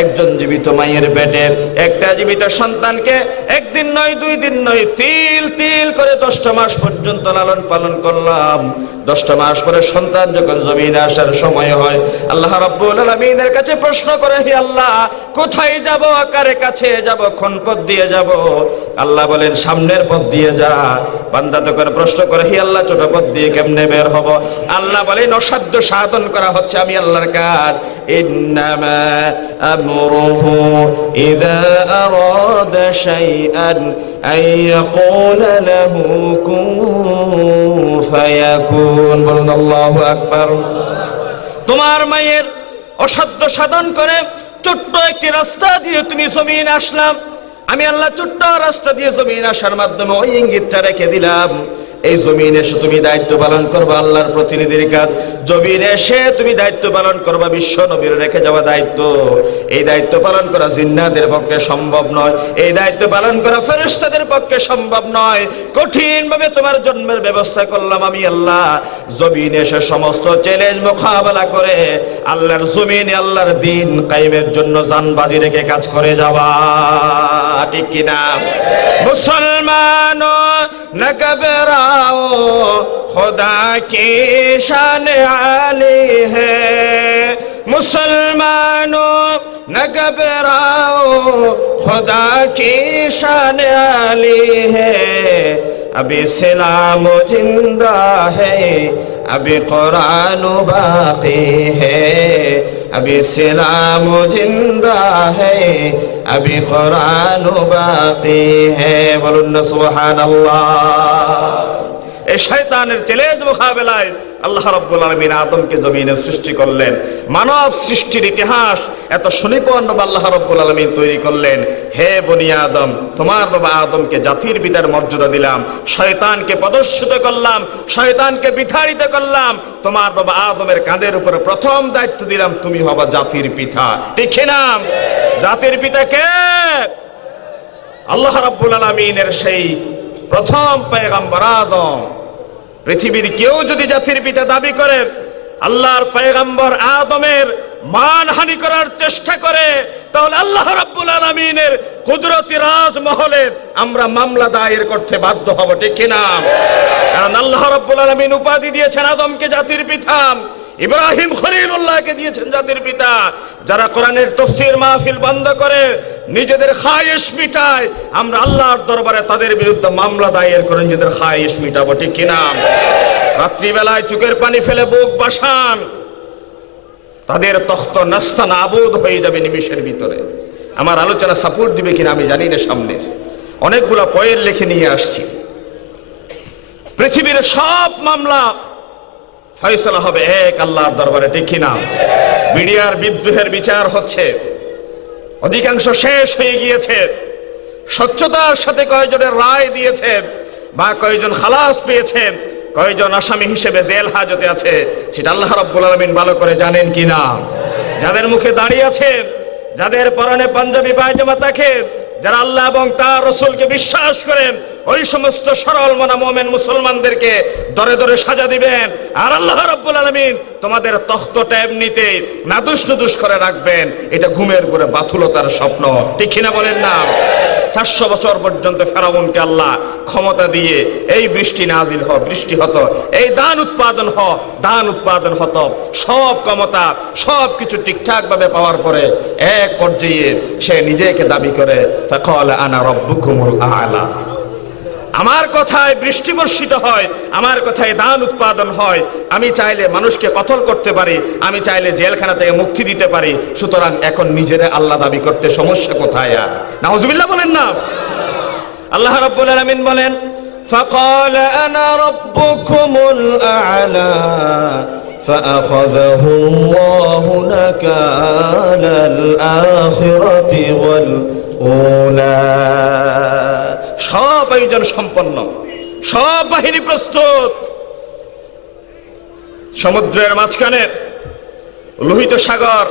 একজন জীবিত মায়ের পেটে একটা জীবিত সন্তানকে 1 দিন নয়, 2 দিন নয়, তিল তিল করে 10টা মাস পর্যন্ত লালন পালন করলাম। 10টা মাস পরে সন্তান যখন জমিনে আসার সময় হয়, আল্লাহ রাব্বুল আলামিনের কাছে প্রশ্ন করে, হে আল্লাহ, কোথায় যাব, কার কাছে যাব, কোন পথ দিয়ে যাব? আল্লাহ বলেন, সামনের পথ দিয়ে যা। বান্দা তখন প্রশ্ন করে, হে আল্লাহ, ছোট পথ দিয়ে কেমনে বের হব? আল্লাহ বলেন, অসাধ্য সাধন করা হচ্ছে আমি আল্লাহর কাজ। ইন্নামা আমরুহু ইযা আরাদা শাইআন আইয়াকুলা লাহু কুন ফায়াকুন। বলুন আল্লাহু আকবার। তোমার মায়ের অসাধ্য সাধন করে ছোট্ট একটি রাস্তা দিয়ে তুমি জমিন আসলাম, আমি আল্লাহ ছোট্ট রাস্তা দিয়ে জমিন আসার মাধ্যমে ওই ইঙ্গিতটা রেখে দিলাম, এই জমিনে এসে তুমি দায়িত্ব পালন করবা আল্লাহর প্রতিনিধির কাজ। জমিনে এসে তুমি দায়িত্ব পালন করবা বিশ্ব নবীর রেখে যাওয়া দায়িত্ব। এই দায়িত্ব পালন করা জিন্নাতের পক্ষে সম্ভব নয়, এই দায়িত্ব পালন করা ফেরেশতাদের পক্ষে সম্ভব নয়। কঠিন ভাবে তোমার জন্মের ব্যবস্থা করলাম আমি আল্লাহ। জমিনে এসে সমস্ত চ্যালেঞ্জ মোকাবেলা করে আল্লাহর জমিনে আল্লাহর দিন কায়েমের জন্য জান বাজি রেখে কাজ করে যাওয়া, ঠিক কিনা? মুসলমানো न घबराओ, खुदा की शान आली है। मुसलमानों न घबराओ, खुदा की शान आली है। अभी इस्लाम जिंदा है, अभी कुरान बाकी है। अभी इस्लाम जिंदा है, अभी कुरान बाकी है। बोलुन सुबहानाल्लाह। এই শয়তানের চ্যালেঞ্জ মোকাবেলায় আল্লাহ রাব্বুল আলামিন আদমকে জমিনে সৃষ্টি করলেন। মানব সৃষ্টির ইতিহাস এত সুনিপুণভাবে আল্লাহ রাব্বুল আলামিন তৈরি করলেন। হে বনি আদম, তোমার বাবা আদমকে জাতির পিতার মর্যাদা দিলাম, শয়তানকে পদচ্যুত করলাম, শয়তানকে বিতাড়িত করলাম। তোমার বাবা আদমের কাঁধের উপরে প্রথম দায়িত্ব দিলাম, তুমি হবা জাতির পিতা, ঠিক না? জাতির পিতা কে? আল্লাহ রাব্বুল আলামিনের সেই প্রথম পয়গম্বর আদম। পৃথিবীর কেউ যদি জাতির পিতা দাবি করে, আল্লাহর পয়গম্বর আদমের মানহানি করার চেষ্টা করে, তাহলে আল্লাহ রাব্বুল আলামিনের কুদরতি রাজমহলে আমরা মামলা দায়ের করতে বাধ্য হব, ঠিক কিনা? কারণ আল্লাহ রাব্বুল আলামিন উপাধি দিয়েছেন আদমকে জাতির পিতা, ইব্রাহিম খলিলুল্লাহকে দিয়েছেন জাতির পিতা। যারা কোরআনের তাফসীর মাহফিল বন্ধ করে নিজেদের খায়েশ মিটায়, আমরা আল্লাহর দরবারে তাদের বিরুদ্ধে মামলা দায়ের করে নিজেদের খায়েশ মিটাবো, ঠিক কিনা? রাত্রিবেলায় চোখের পানি ফেলে বুক বাসান, তাদের তখ্ত নাস্তা নাবুদ হয়ে যাবে নিমিষের ভিতরে। আমার আলোচনা সাপোর্ট দিবে কিনা আমি জানি না। সামনে অনেকগুলো পয়েন্ট লিখে নিয়ে আসছি। পৃথিবীর সব মামলা ফয়সালা হবে এক আল্লাহর দরবারে, ঠিক কিনা? বিডিআর বিদ্রোহের বিচার হচ্ছে, অধিকাংশ শেষ হয়ে গিয়েছে। স্বচ্ছতার সাথে কয়জনের রায় দিয়েছে বা কয়জন খালাস পেয়েছে, কয়জন আসামি হিসেবে জেল হাজতে আছে, সেটা আল্লাহ রাব্বুল আলামিন ভালো করে জানেন কিনা? যাদের মুখে দাঁড়িয়ে আছে, যাদের পরনে পাঞ্জাবি পায়জামা থাকে, যারা আল্লাহ এবং তার রাসূলকে বিশ্বাস করেন, ওই সমস্ত সরল মনা মুমিন মুসলমানদেরকে দরে দরে সাজা দিবেন। আর আল্লাহ রাব্বুল আলামিন তোমাদের তখ্তটা এমনিতে নাদুস নুদুস করে রাখবেন। এটা ঘুমের ঘরে বাতুলতার স্বপ্ন, ঠিক কিনা বলেন না? 400 বছর পর্যন্ত ফেরাউনকে আল্লাহ ক্ষমতা দিয়ে এই বৃষ্টি নাজিল বৃষ্টি হতো, এই ধান উৎপাদন হতো, সব ক্ষমতা সব কিছু ঠিকঠাক ভাবে পাওয়ার পরে এক পর্যায়ে সে নিজেকে দাবি করে ফাকালা আনা রাব্বুকুমুল আ'লা। আমার কথায় বৃষ্টি বর্ষিত হয়, আমার কথায় ধান উৎপাদন হয়, আমি চাইলে মানুষকে কতল করতে পারি, আমি চাইলে জেলখানা থেকে মুক্তি দিতে পারি। সুতরাং এখন নিজেরা আল্লাহ দাবি করতে সমস্যা কোথায়? নাউজুবিল্লাহ বলেন না। আল্লাহ রাব্বুল আলামিন বলেন ফাকালা আনা রাব্বুকুমুল আ'লা فأخذه الله نكال الآخرة والأولى। সব আয়োজন সম্পন্ন, সব বাহিনী প্রস্তুত। সমুদ্রের মাঝখানে লোহিত সাগর,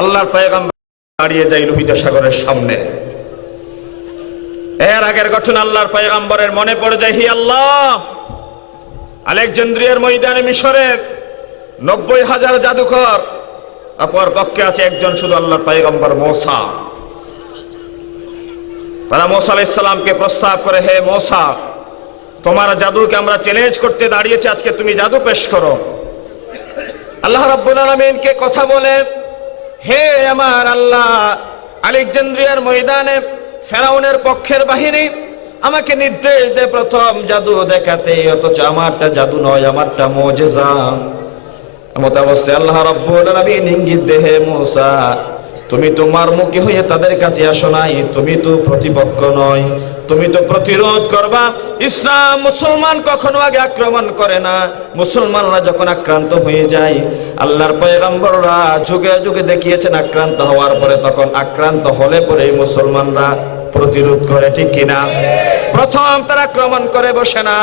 আল্লাহর পয়গম্বর দাঁড়িয়ে যায় লোহিত সাগরের সামনে। এর আগের ঘটনা আল্লাহর পয়গম্বরের মনে পড়ে যায়, হি আল্লাহ, আলেকজান্দ্রিয়ার ময়দানে মিশরের 90,000 জাদুকর, অপর পক্ষে আছে একজন শুধু আল্লাহর পয়গম্বর মূসা। তারা মূসা আলাইহিস সালামকে প্রস্তাব করে, হে মূসা, তোমার জাদুকে আমরা চ্যালেঞ্জ করতে দাঁড়িয়েছি, আজকে তুমি জাদু পেশ করো। আল্লাহ রাব্বুল আলামিনকে কথা বলে, হে আমার আল্লাহ, আলেকজান্দ্রিয়ার ময়দানে ফেরাউনের পক্ষের বাহিনী আমাকে নির্দেশ দেয় প্রথম জাদু দেখাতে, অথচ আমারটা জাদু নয়, আমারটা মুজিজা। এমত অবস্থায় আল্লাহ রাব্বুল আলামিন ইঙ্গিত দেয়, হে মূসা, তুমি তো মারমুখী হয়ে তাদের কাছে আসো নাই, তুমি তো প্রতিপক্ষ নয়, তুমি তো প্রতিরোধ করবা। ইসলাম মুসলমান কখনো আগে আক্রমণ করে না, মুসলমানরা যখন আক্রান্ত হয়ে যায়, আল্লাহর পয়গম্বররা যুগে যুগে দেখিয়েছেন আক্রান্ত হওয়ার পরে, তখন আক্রান্ত হলে পরে মুসলমানরা প্রতিরোধ করে, ঠিক কিনা? প্রথম তারা আক্রমণ করে বসে না।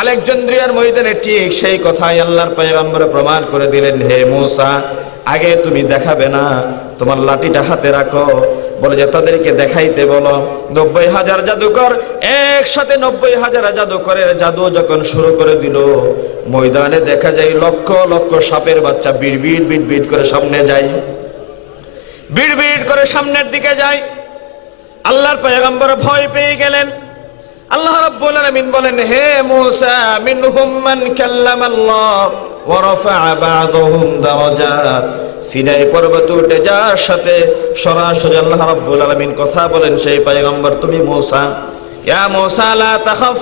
আলেকজান্দ্রিয়ার ময়দানে ঠিক সেই কথাই আল্লাহর পয়গম্বর প্রমাণ করে দিলেন, হে মূসা, আগে তুমি দেখাবে না, তোমার লাঠিটা হাতে রাখো। বলে যে তাদেরকে দেখাইতে বলো। 90,000 জাদুকর একসাথে 90,000 জাদুকরের জাদু যখন শুরু করে দিল, ময়দানে দেখা যায় লক্ষ লক্ষ সাপের বাচ্চা বিড়বিড় বিড়বিড় করে সামনে যায়, বিড়বিড় করে সামনের দিকে যায়। আল্লাহর পয়গম্বর ভয় পেয়ে গেলেন। আল্লাহ রাব্বুল আলামিন বলেন, হে মূসা, মিনহুম মান কাল্লামাল্লাহ ওয়া রাফা'a বা'দুহুম দারাজাত। সিনাই পর্বতে উঠে যার সাথে সরাসরি আল্লাহ রাব্বুল আলামিন কথা বলেন, সেই পয়গম্বর তুমি মূসা, ইয়া মূসা লা তাখাফ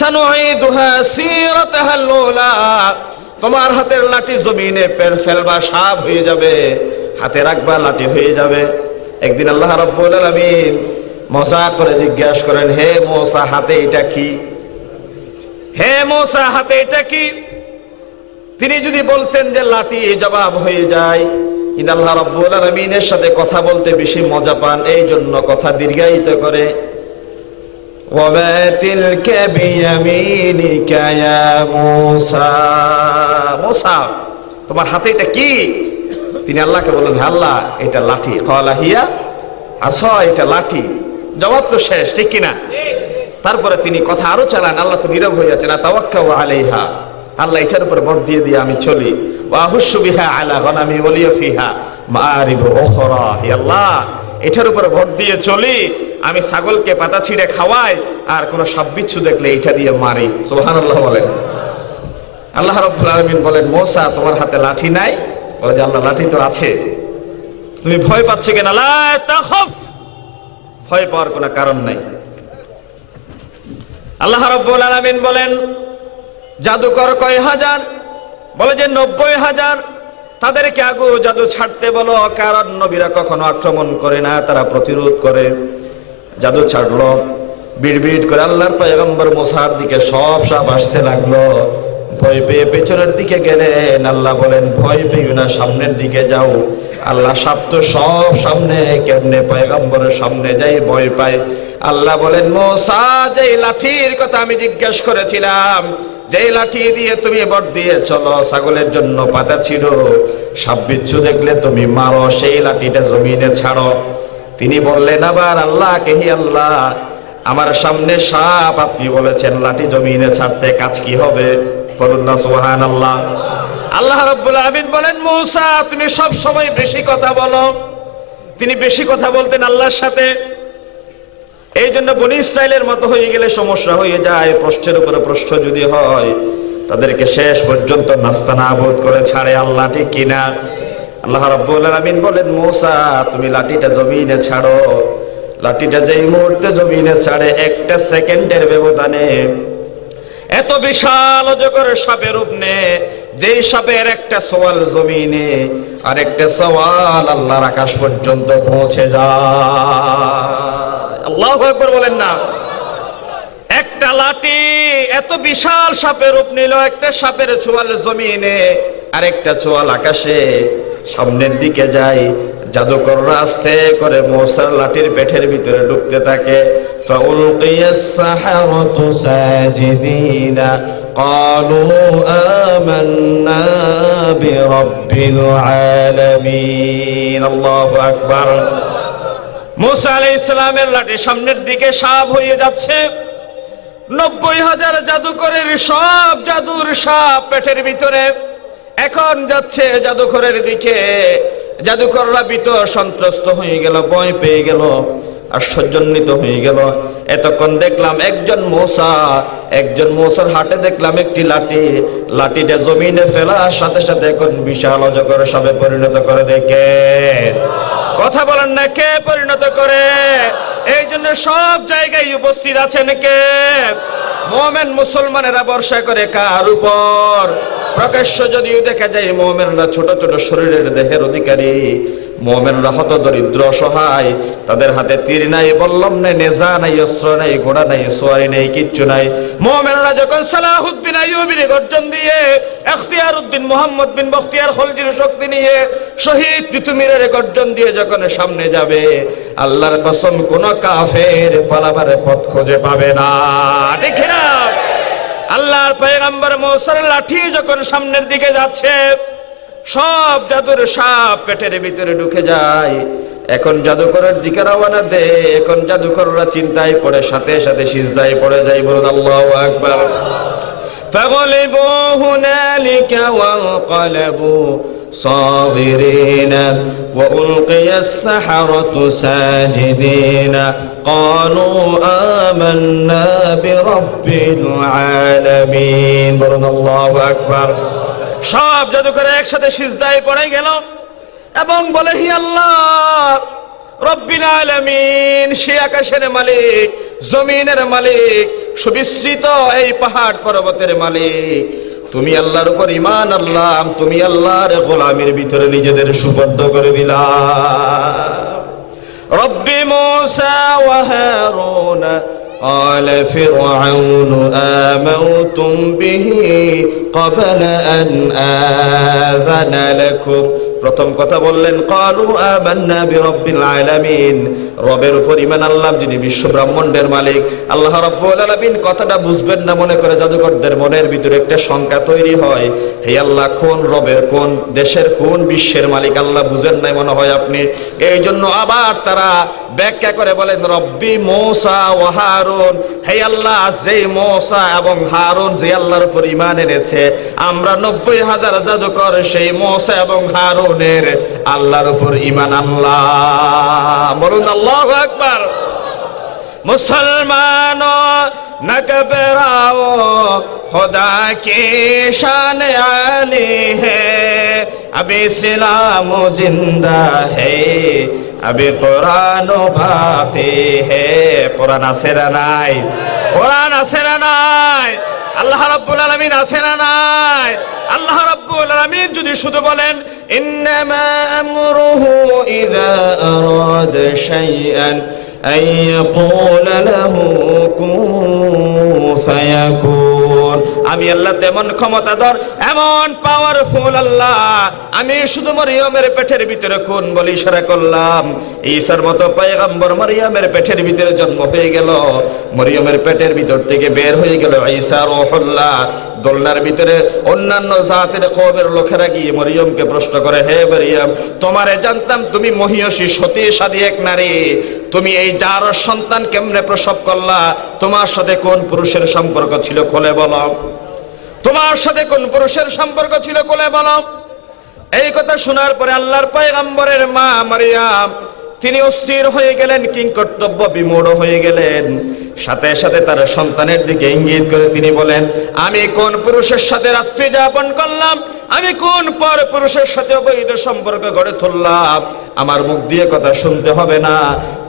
সানুঈদুহা সিরাতাহাল উলা। তোমার হাতের লাঠি জমিনে ফেলবা, সাপ হয়ে যাবে, হাতে রাখবা, লাঠি হয়ে যাবে। একদিন আল্লাহ রাব্বুল আলামিন মজাক করে জিজ্ঞাসা করেন, হে মূসা, হাতে এটা কি? হে মূসা, হাতে এটা কি? তিনি যদি বলতেন যে লাঠি, জবাব হয়ে যায়। কিন্তু আল্লাহ রাব্বুল আলামিনের সাথে কথা বলতে বেশি মজা পান, এই জন্য কথা দীর্ঘায়িত করে। ওয়া তিলকা বিয়ামিনিকা ইয়া মূসা। মূসা, তোমার হাতে এটা কি? তিনি আল্লাহকে বললেন, হে আল্লাহ, এটা লাঠি। ক্বালা হিয়া আসা, এটা লাঠি। জবাব তো শেষ, ঠিক কিনা? তারপরে তিনি কথা আরো চালান, আল্লাহ তো নীরব হয়ে যাচ্ছেন। তাওয়াক্কাউ আলাইহা, আল্লাহ এটার উপর ভর দিয়ে দিয়ে আমি চলি। ওয়া আহুশু বিহা আলা গনামি ওয়া লিয়া ফিহা মাআরিবু উখরা। হে আল্লাহ, এটার উপর ভর দিয়ে চলি, আমি ছাগলকে পাতা ছিঁড়ে খাওয়াই, আর কোন সাপবিচ্ছু দেখলে এটা দিয়ে মারি। সুবহানাল্লাহ বলেন। আল্লাহ রাব্বুল আলামিন বলেন, মূসা, তোমার হাতে লাঠি নাই? বলে যে আল্লাহ, লাঠি তো আছে। তুমি ভয় পাচ্ছ কেন? লা তাখাফ, ভয় পাওয়ার কোনো কারণ নাই। আল্লাহ রাব্বুল আলামিন বলেন, জাদুকর কয় হাজার? বলে যে 90,000। তাদেরকে আগু জাদু ছাড়তে বলো, কারণ নবীরা কখনো আক্রমণ করে না, তারা প্রতিরোধ করে। জাদু ছাড়লো, বিড়বিড় করে আল্লাহর পয়গম্বর মূসার দিকে সব সাপ আসতে লাগলো। ভয় পেয়ে পেছনের দিকে গেলেন। আল্লাহ বলেন, ভয় পেও না, সামনের দিকে যাও। আল্লাহ, সাপ তো সব সামনে, কেমনে পয়গম্বরের সামনে যাই ভয় পায়? আল্লাহ বলেন, মূসা, যে লাঠির কথা আমি জিজ্ঞেস করেছিলাম, যেই লাঠি দিয়ে তুমি বট দিয়ে চলো, ছাগলের জন্য পাতা ছিঁড়ো, সাপ বিচ্ছু দেখলে তুমি মারো, সেই লাঠিটা জমিনে ছাড়ো। তিনি বললেন আবার আল্লাহকে, হে আল্লাহ, আমার সামনে সাপ, আপনি বলেছেন লাঠি জমিনে ছাড়তে, কাজ কি হবে? বলুন না সুবহানাল্লাহ। আল্লাহ রাব্বুল আলামিন বলেন, মূসা তুমি সব সময় বেশি কথা বলো। তিনি বেশি কথা বলতেন আল্লাহর সাথে। এই জন্য বনী ইসরাইলের মতো হয়ে গেলে সমস্যা হয়ে যায়। প্রশ্নের উপরে প্রশ্ন যদি হয়, তাদেরকে শেষ পর্যন্ত নাস্তানাবুদ করে ছাড়ে আল্লাহ, ঠিক কিনা? আল্লাহ রাব্বুল আলামিন বলেন, মূসা তুমি লাঠিটা জমিনে ছাড়ো। লাঠিটা যেই মুহূর্তে জমিনে ছাড়ে, একটা সেকেন্ডের ব্যবধানে এত বিশাল অজগর সাপের রূপ নেয়, যেই সাপের একটা সোয়াল জমিনে আর একটা সোয়াল আল্লাহর আকাশ পর্যন্ত পৌঁছে যায়। আল্লাহু আকবার বলেন না। একটা লাঠি এত বিশাল সাপের রূপ নিল, একটা সাপের ছোয়াল জমিনে আর একটা ছোয়াল আকাশে। সামনের দিকে যায়, জাদুকররা আস্তে করে মূসার লাঠির পেটের ভিতরে ঢুকতে থাকে। ফাউলকিয়াস সাহারাতু সাজিদিনা ক্বালু আমান্না বিরাব্বিল আলামিন। আল্লাহু আকবার। মূসা আলাইহিস সালামের লাঠি সামনের দিকে সাপ হয়ে যাচ্ছে। 90,000 জাদুকরের সব জাদুর সাপ পেটের ভিতরে এখন যাচ্ছে জাদুঘরের দিকে। জাদুকররা ভীত সন্ত্রস্ত হয়ে গেল, ভয় পেয়ে গেল, আশ্চর্যান্বিত হয়ে গেল। এতক্ষণ দেখলাম একজন মূসার হাতে দেখলাম একটি লাঠি, লাঠিটা জমিনে ফেলার সাথে সাথে এখন বিশাল অজগর সাপে পরিণত করে। দেখে কথা বলেন না, কে পরিণত করে? এই জন্য সব জায়গায় উপস্থিত আছেন কে? মুমিন মুসলমানেরা ভরসা করে কার উপর? প্রকাশ্য যদিও দেখা যায় মুমিনরা ছোট ছোট শরীরের দেহের অধিকারী, মুমিনরা হত দরিদ্র অসহায়, তাদের হাতে তীর নাই, বল্লম নাই, নেজা নাই, অস্ত্র নাই, ঘোড়া নাই, সোয়ারি নাই, কিচ্ছু নাই। মুমিনরা যখন সালাহুদ্দিন আইয়ুবীর গর্জন দিয়ে, ইখতিয়ার উদ্দিন মুহাম্মদ বিন বখতিয়ার খলজির শক্তি নিয়ে, শহীদ তিতুমীরের গর্জন দিয়ে যখন সামনে যাবে, আল্লাহর কসম কোন কাফের পালাবার পথ খুঁজে পাবে না, ঠিক না? আল্লাহর পয়গম্বর মূসার লাঠি যখন সামনের দিকে যাচ্ছে, সব জাদুর সাপ পেটের ভিতরে ঢুকে যায়। এখন জাদুকরের দিকে রওনা দেয়। এখন জাদুকররা চিন্তায় পড়ে, সাথে সাথে সিজদায় পড়ে যায়। বলুন আল্লাহু আকবার। ফাগলিবু হুনালিকা ওয়ানকালাবু صاغرين وألقي السحرة ساجدين قالوا آمنا برب العالمين বলুন আল্লাহু আকবার। সব জাদুকর একসাথে সিজদায় পড়ে গেল এবং বলে, হে আল্লাহ রব্বিল আলামিন, সে আকাশের মালিক, জমিনের মালিক, সুবিস্তৃত এই পাহাড় পর্বতের মালিক, তুমি আল্লাহর উপর ঈমান আনলাম, তুমি আল্লাহর গোলামির ভিতরে নিজেদের সুপর্দ করে দিলা। রব্বি মূসা ওয়া হারুন قال فرعون آمنتم به قبل أن آذن لكم। প্রথম কথা বললেন ক্বালু আমান্না বিরাব্বিল আলামিন, রবের উপর ঈমান আনলাম যিনি বিশ্ব ব্রহ্মাণ্ডের মালিক। আল্লাহ রাব্বুল আলামিন কথাটা বুঝবেন না মনে করে জাদুকরদের মনের ভিতরে একটা শঙ্কা তৈরি হয়, হে আল্লাহ কোন রবের, কোন দেশের, কোন বিশ্বের মালিক আল্লাহ বুঝেন নাই মনে হয় আপনি। এই জন্য আবার তারা ব্যাখ্যা করে বলেন রব্বি মূসা ওয়া হারুন, হে আল্লাহ যেই মূসা এবং হারুন যে আল্লাহর উপর ঈমান এনেছে, আমরা 90,000 জাদুকর সেই মূসা এবং হারুন আল্লাহর উপর ঈমান আনলাম। বলুন আল্লাহু আকবার। মুসলমানো न घबराओ खुदा की शान आली है, अभी इस्लाम जिंदा है, अभी कुरान बाकी है। कुरान আছে না নাই? কুরআন আছে না নাই? আল্লাহ রাব্বুল আলামিন আছে না নাই? আল্লাহ রাব্বুল আলামিন যদি শুধু বলেন ইন্নামা আমরুহু ইযা আরাদা শাইআন আন ইয়াকুলা লাহু কুন ফায়াকুন, ইয়াশউরুন। আমি আল্লাহ তেমন ক্ষমতাধর, এমন পাওয়ারফুল আল্লাহ। আমি শুধু মরিয়মের পেটের ভিতরে কোন বলে ইশারা করলাম, ঈসার মতো পয়গম্বর মরিয়মের পেটের ভিতরে জন্ম হয়ে গেল, মরিয়মের পেটের ভিতর থেকে বের হয়ে গেল ঈসা রূহুল্লাহ। দোলনার ভিতরে অন্যান্য জাতের কওমের লোকেরা গিয়ে মরিয়মকে প্রশ্ন করে, হে মরিয়ম, তোমারে জানতাম তুমি মহিয়সী সতী সাদী এক নারী, তুমি এই যার সন্তান কেমনে প্রসব করলা? তোমার সাথে কোন পুরুষের সম্পর্ক ছিল খুলে বলো, তোমার সাথে কোন পুরুষের সম্পর্ক ছিল খুলে বলো। এই কথা শোনার পরে আল্লাহর পয়গম্বরের মা মারিয়াম তিনি অস্থির হয়ে গেলেন, কিংকর্তব্য বিমূঢ় হয়ে গেলেন। সাথে সাথে তার সন্তানের দিকে ইঙ্গিত করে তিনি বলেন, আমি কোন পুরুষের সাথে রাত্রি যাপন করলাম, আমি কোন পর পুরুষের সাথে অবৈধ সম্পর্ক গড়ে তুললাম, আমার মুখ দিয়ে কথা শুনতে হবে না,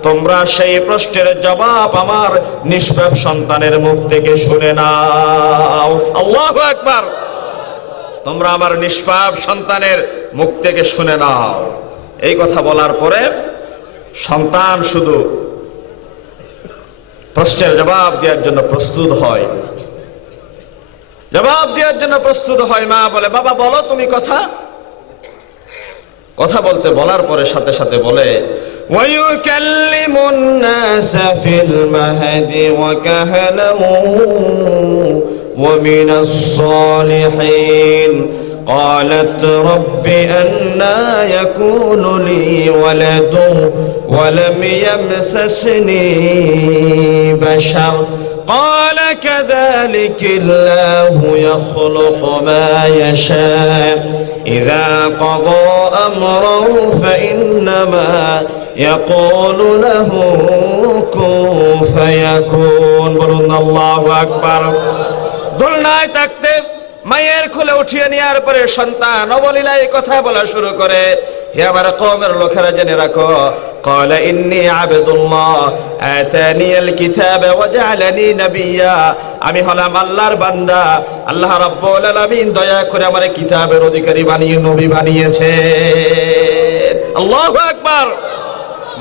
তোমরা সেই প্রশ্নের জবাব আমার নিষ্পাপ সন্তানের মুখ থেকে শুনে নাও। আল্লাহু আকবার। তোমরা আমার নিষ্পাপ সন্তানের মুখ থেকে শুনে নাও। এই কথা বলার পরে সন্তান শুধু প্রশ্নের জবাব দেওয়ার জন্য প্রস্তুত হয়, জবাব দেওয়ার জন্য প্রস্তুত হয়। মা বলে, বাবা বলো তুমি কথা বলতে বলার পরে সাথে সাথে বলে, ওয়ায়ুকাল্লিমুন নাসা ফিল মাহদি ওয়া কাহালাউ ওয়া মিনাস সালিহিন। قالت رب أنى يكون لي ولد ولم يمسسني بشر قال كذلك الله يخلق ما يشاء إذا قضى أمرا فإنما يقول له كن فيكون। বলুন আল্লাহু আকবার। দোলনায় থাকতে মায়ের কোলে উঠিয়ে নেওয়ার পরে সন্তান অবলীলায় কথা বলা শুরু করে, হে আমার কওমের লোকেরা জেনে রাখো, قال إني عبد الله آتاني الكتاب وجعلني نبيا। আমি হলাম আল্লাহর বান্দা, আল্লাহ রাব্বুল আলামিন দয়া করে আমার কিতাবের অধিকারী বানিয়ে নবী বানিয়েছে। আল্লাহু আকবার।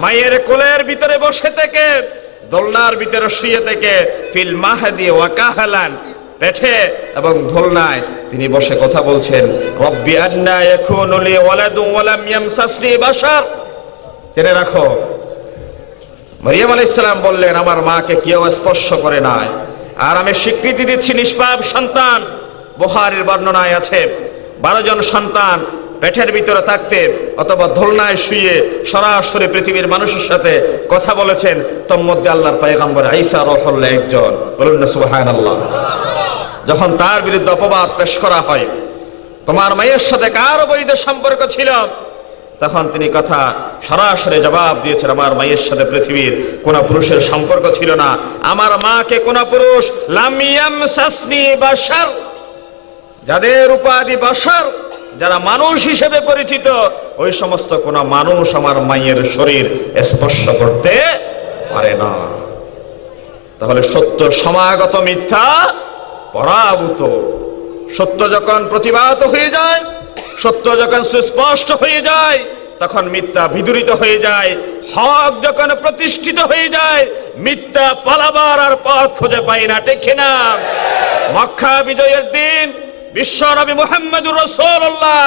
মায়ের কোলের ভিতরে বসে থেকে, দোলনার ভিতরে শুয়ে থেকে, ফিল মাহদি ওয়া কাহালান, পেটে এবং দোলনায় তিনি বসে কথা বলছেন, রব্বি আন্না ইয়াকুনু লি ওয়ালাদুন ওয়া লাম ইয়ামসাসনি বাশার। জেনে রাখো, মারিয়াম আলাইহিস সালাম বললেন, আমার মাকে কেউ স্পর্শ করে নাই, আর আমি স্বীকৃতি দিচ্ছি নিষ্পাপ সন্তান। বুখারীর বর্ণনায় আছে 12 জন সন্তান পেটের ভিতরে থাকতে অথবা দোলনায় শুয়ে সরাসরি পৃথিবীর মানুষের সাথে কথা বলেছেন, তোর মধ্যে আল্লাহর পয়গম্বর ঈসা রূহুল্লাহ একজন। বলুন না সুবহানাল্লাহ। যখন তার বিরুদ্ধে অপবাদ পেশ করা হয়, তোমার মায়ের সাথে কার অবৈধ সম্পর্ক ছিল, তখন তিনি কথা সরাসরি জবাব দিয়েছেন, আমার মায়ের সাথে পৃথিবীর কোন পুরুষের সম্পর্ক ছিল না, আমার মাকে কোন পুরুষ লাম ইয়ামসাসনি বাশার, যাদের উপাধি বাশার, যারা মানুষ হিসেবে পরিচিত, ওই সমস্ত কোন মানুষ আমার মায়ের শরীর স্পর্শ করতে পারে না। তাহলে সত্য সমাগত, মিথ্যা পরাভূত। সত্য যখন প্রতিভাত হয়ে যায়, সত্য যখন সুস্পষ্ট হয়ে যায়, তখন মিথ্যা বিদূরিত হয়ে যায়। হক যখন প্রতিষ্ঠিত হয়ে যায়, মিথ্যা পালাবার আর পথ খুঁজে পায় না, ঠিক না? মক্কা বিজয়ের দিন বিশ্ব নবী মুহাম্মদুর রাসূলুল্লাহ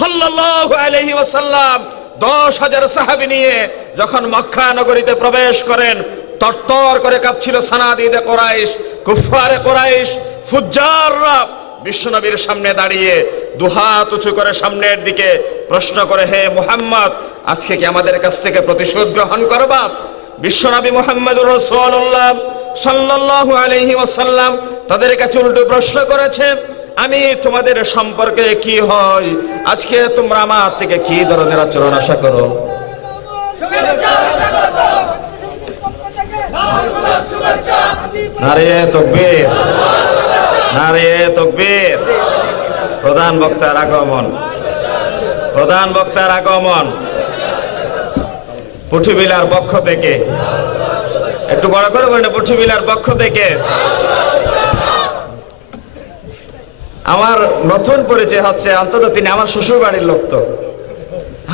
সাল্লাল্লাহু আলাইহি ওয়াসাল্লাম 10,000 সাহাবী নিয়ে যখন মক্কা নগরীতে প্রবেশ করেন, তরতর করে কাঁপছিল সানাদিদে কুরাইশ, কুফারে কুরাইশ, ফুজ্জাররা বিশ্বনবীর সামনে দাঁড়িয়ে দুহাত উঁচু করে সামনের দিকে প্রশ্ন করে, হে মুহাম্মদ, আজকে কি আমাদের কাছ থেকে প্রতিশোধ গ্রহণ করবা? বিশ্বনবী মুহাম্মদুর রাসূলুল্লাহ সাল্লাল্লাহু আলাইহি ওয়াসাল্লাম তাদের কাছে উল্টো প্রশ্ন করেছে, আমি তোমাদের সম্পর্কে কি হয়? আজকে তোমরা আমার থেকে কি ধরনের আচরণ আশা করো? নারে তাকবীর, নারে তাকবীর। প্রধান বক্তার আগমন, প্রধান বক্তার আগমন পুঠিবিলার পক্ষ থেকে, একটু বড় করে বলেন, পুঠিবিলার পক্ষ থেকে। আমার নতুন পরিচয় হচ্ছে, অন্তত তিনি আমার শ্বশুর বাড়ির লোক, তো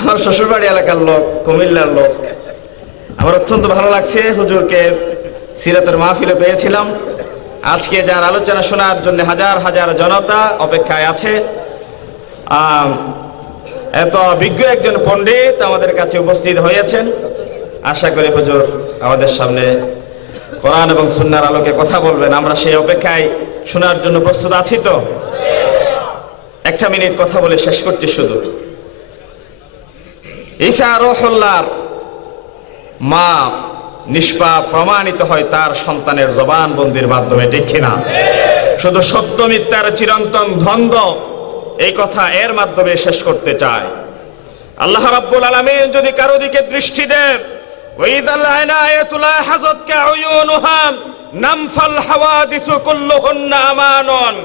আমার শ্বশুর বাড়ি এলাকার লোক, কুমিল্লার লোক। আমার অত্যন্ত ভালো লাগছে, হুজুরকে সিরাতের মাহফিলে পেয়েছিলাম, আজকে যার আলোচনা শোনার জন্য হাজার হাজার জনতা অপেক্ষায় আছে। এত বিজ্ঞ একজন পণ্ডিত আমাদের কাছে উপস্থিত হয়েছেন। আশা করি হুজুর আমাদের সামনে কোরআন এবং সুন্নাহর আলোকে কথা বলবেন। আমরা সেই অপেক্ষায় শোনার জন্য প্রস্তুত আছি। তো একটা মিনিট কথা বলে শেষ করছি। শুধু ঈসা রূহুল্লাহর মা নিষ্পাপ প্রমাণিত হয় তার সন্তানের জবানবন্দির মাধ্যমে, ঠিক কিনা? শুধু সত্য মিথ্যার চিরন্তন দ্বন্দ্ব, এই কথা এর মাধ্যমে শেষ করতে চায়। আল্লাহ রাব্বুল আলামিন যদি কারো দিকে দৃষ্টি দেন, ওয়াইযাল আনায়াতু লাহাযাতকা উয়ুনুহা নামফাল হাওয়াদিসু কুল্লুহুন্না আমানুন।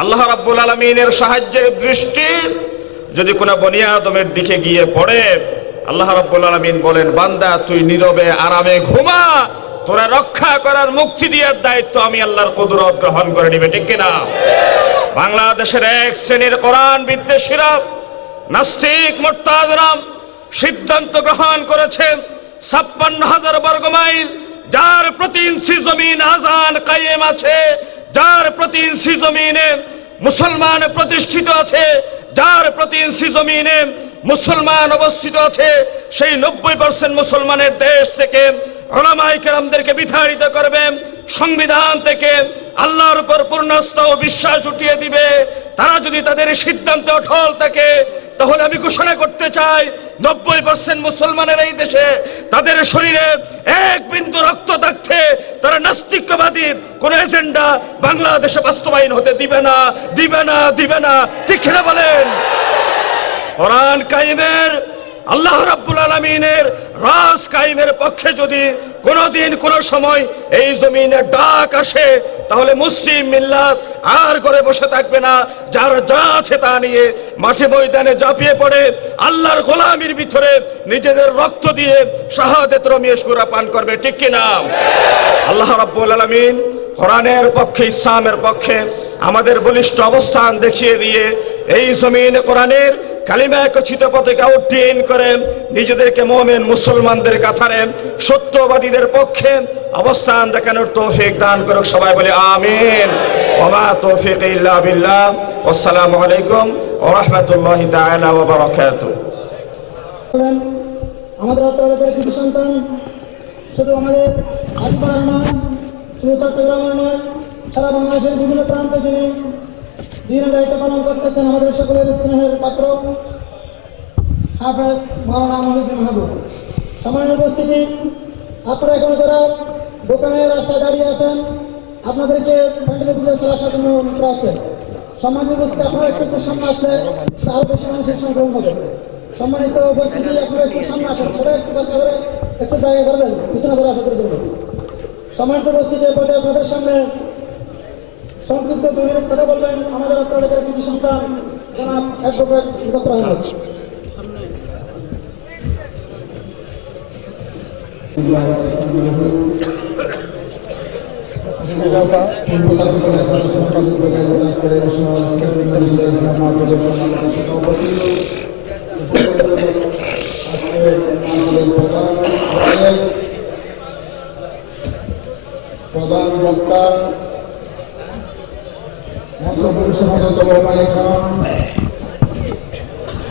আল্লাহ রাব্বুল আলামিনের সাহায্যের দৃষ্টি যদি কোনো বনি আদমের দিকে গিয়ে পড়ে, আল্লাহ রাব্বুল আলামিন বলেন, বান্দা তুই নীরবে আরামে ঘুমা, তোরা রক্ষা করার মুক্তি দেওয়ার দায়িত্ব আমি আল্লাহর কুদরত গ্রহণ করে নিবে, ঠিক কিনা? বাংলাদেশের এক শ্রেণীর কোরআন বিদ্বেষীরা, নাস্তিক মুরতাদরা সিদ্ধান্ত গ্রহণ করেছে ৫৬,০০০ বর্গ মাইল যার প্রতি ইঞ্চি জমিন আযান কায়েম আছে, যার প্রতি ইঞ্চি জমিনে মুসলমান প্রতিষ্ঠিত আছে, যার প্রতি ইঞ্চি জমিনে মুসলমান অবস্থিত আছে, সেই ৯০% মুসলমানের দেশ থেকে উলামায়ে কেরামদেরকে বিতাড়িত করবে, সংবিধান থেকে আল্লাহর উপর পূর্ণাস্থা ও বিশ্বাস উঠিয়ে দিবে। তারা যদি তাদের সিদ্ধান্তে অটল থাকে, তাহলে আমি ঘোষণা করতে চাই ৯০% মুসলমানের এই দেশে তাদের শরীরে এক বিন্দু রক্ত থাকতে তারা নাস্তিকবাদী কোন এজেন্ডা বাংলাদেশে বাস্তবায়ন হতে দিবে না, দিবে না, দিবে না, ঠিক না বলেন? কোরআন কায়েমের, আল্লাহ রাব্বুল আলামিনের রাজ কায়েমের পক্ষে যদি কোনোদিন কোনো সময় এই জমিনে ডাক আসে, তাহলে মুসলিম মিল্লাত আর করে বসে থাকবে না। যার যা আছে তা নিয়ে মাঠে ময়দানে ঝাঁপিয়ে পড়ে আল্লাহর গোলামির ভিতরে নিজেদের রক্ত দিয়ে শাহাদাত রমিয়ে সুরা পান করবে, ঠিক কিনা? আল্লাহ রাব্বুল আলামিন কোরআনের পক্ষে, ইসলামের পক্ষে আমাদের বলিষ্ঠ অবস্থান দেখিয়ে দিয়ে এই জমিনে কোরআনের কালিমা একচিত পতাকা উড্ডীন করে নিজেদেরকে মুমিন মুসলমানদের কাতারে সত্যবাদীদের পক্ষে অবস্থান দেখানোর তৌফিক দান করুক। সবাই বলে আমিন। ওয়া মা তৌফিক ইল্লা বিল্লাহ। আসসালামু আলাইকুম ওয়া রাহমাতুল্লাহি তাআলা ওয়া বারাকাতুহু। আমাদের আত্মীয়দের কিছু সন্তান শুধু আমাদের আদিপাড়ার নয়, শুধু চট্টগ্রামের নয়, সারা বাংলাদেশের বিভিন্ন প্রান্তে যিনি দিনের দায়িত্ব পালন করতেছেন, আমাদের সকলের স্নেহের পাত্র হাফেজ মাওলানা মহিউদ্দিন মাহবুব। সম্মানিত উপস্থিতি, আপনারা এখন যারা দোকানে রাস্তায় দাঁড়িয়ে আছেন, আপনাদেরকে প্যান্ডেলে পুজো চলার জন্য অনুরোধ আছে। সম্মানিত উপস্থিতি, আপনারা একটু সামনে আসলে আরো বেশি মানুষের সংগ্রহ হবে। সম্মানিত উপস্থিতি, আপনারা একটু সামনে আসেন, সবাই একটু কষ্ট করে একটু জায়গা করে দেন পিছনে ধরে আসাদের জন্য। সম্মানিত উপস্থিতি, এরপরে আপনাদের সামনে সংক্ষিপ্ত ২ মিনিট কথা বলবেন আমাদের অত্যাচারের কিছু সন্তান জনাব অ্যাডভোকেট মুজাফফর আহমদ। প্রধান বক্তা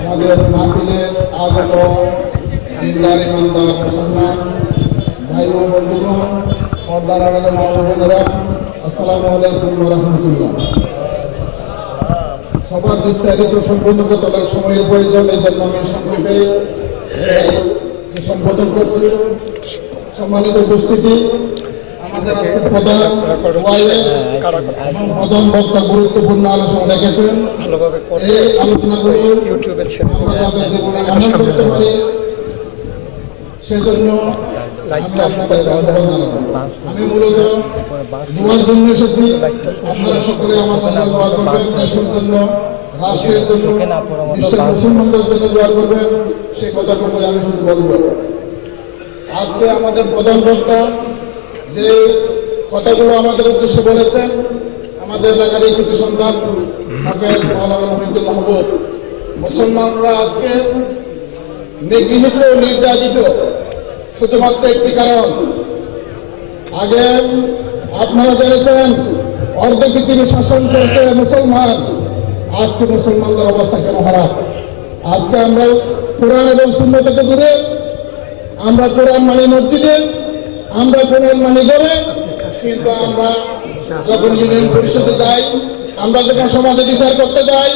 আমাদের মাহফিলে আগত দিনদার ইমানদার মুসলমান ভাই ও বন্ধুগণ, পর্দার আড়ালে মা ও বোনেরা, আসসালামু আলাইকুম ওয়া রাহমাতুল্লাহ। সবার বিস্তারিত সম্বোধন করার সময়ের প্রয়োজন, এই জন্য আমি সংক্ষেপে সম্বোধন করছি। সম্মানিত উপস্থিতি, আমাদের আজকে প্রধান প্রধান বক্তা গুরুত্বপূর্ণ আলোচনা রেখেছেন। এই আলোচনাগুলো আমরা তাদের জীবনে আমল করতে পারি, সেজন্য আমি আপনাদের ধন্যবাদ জানাবো। আমি মূলত দোয়ার জন্য এসেছি। আপনারা সকলে আমার জন্য দোয়া করবেন, দেশের জন্য, রাষ্ট্রের জন্য, বিশ্বের মুসলমানদের জন্য দোয়া করবেন। সেই কথাটুকু আমি শুধু বলবো। আজকে আমাদের প্রধান বক্তা যে কথাগুলো আমাদের উদ্দেশ্যে বলেছেন, আমাদের এলাকার এই কিছু সন্তান হাফেজ মাওলানা মহিউদ্দিন মাহবুব, মুসলমানরা আজকে নিগৃহীত, নির্যাতিত শুধুমাত্র একটি কারণ। আগে আপনারা জেনেছেন অর্ধ পৃথিবী শাসন করছে মুসলমান। আজকে মুসলমানদের অবস্থা কেন খারাপ? আজকে আমরা কোরআন এবং সুন্নাহ থেকে দূরে, আমরা কোরআন মানি মসজিদে, আমরা কোরআন মানি ঘরে, কিন্তু আমরা যখন ইউনিয়ন পরিষদে যাই, আমরা যখন সমাজে বিচার করতে যাই,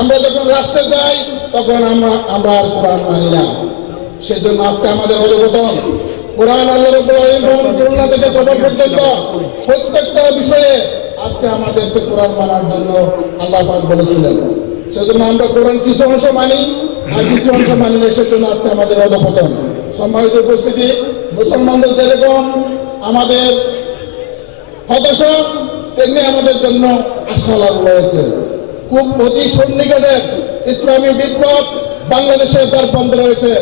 আমরা যখন রাষ্ট্রে যাই, তখন আমরা আর কোরআন মানি না। সেজন্য আজকে আমাদের অবগতন কোরআন আল্লাহ রাব্বুল আলামিন করুণা থেকে কবর পর্যন্ত প্রত্যেকটা বিষয়ে আজকে আমাদেরকে কোরআন মানার জন্য আল্লাহ পাক বলেছিলেন। সেজন্য আমরা কোরআন কিছু অংশ মানি আর কিছু অংশ মানি না, সেজন্য আজকে আমাদের অধঃপতন। সম্মানিত উপস্থিতি, মুসলমানদের যেরকম আমাদের হতাশা, তেমনি আমাদের জন্য আশালাভ রয়েছে। খুব অতি সন্নিকটে ইসলামী বিপ্লব বাংলাদেশের দ্বারপ্রান্তে রয়েছে।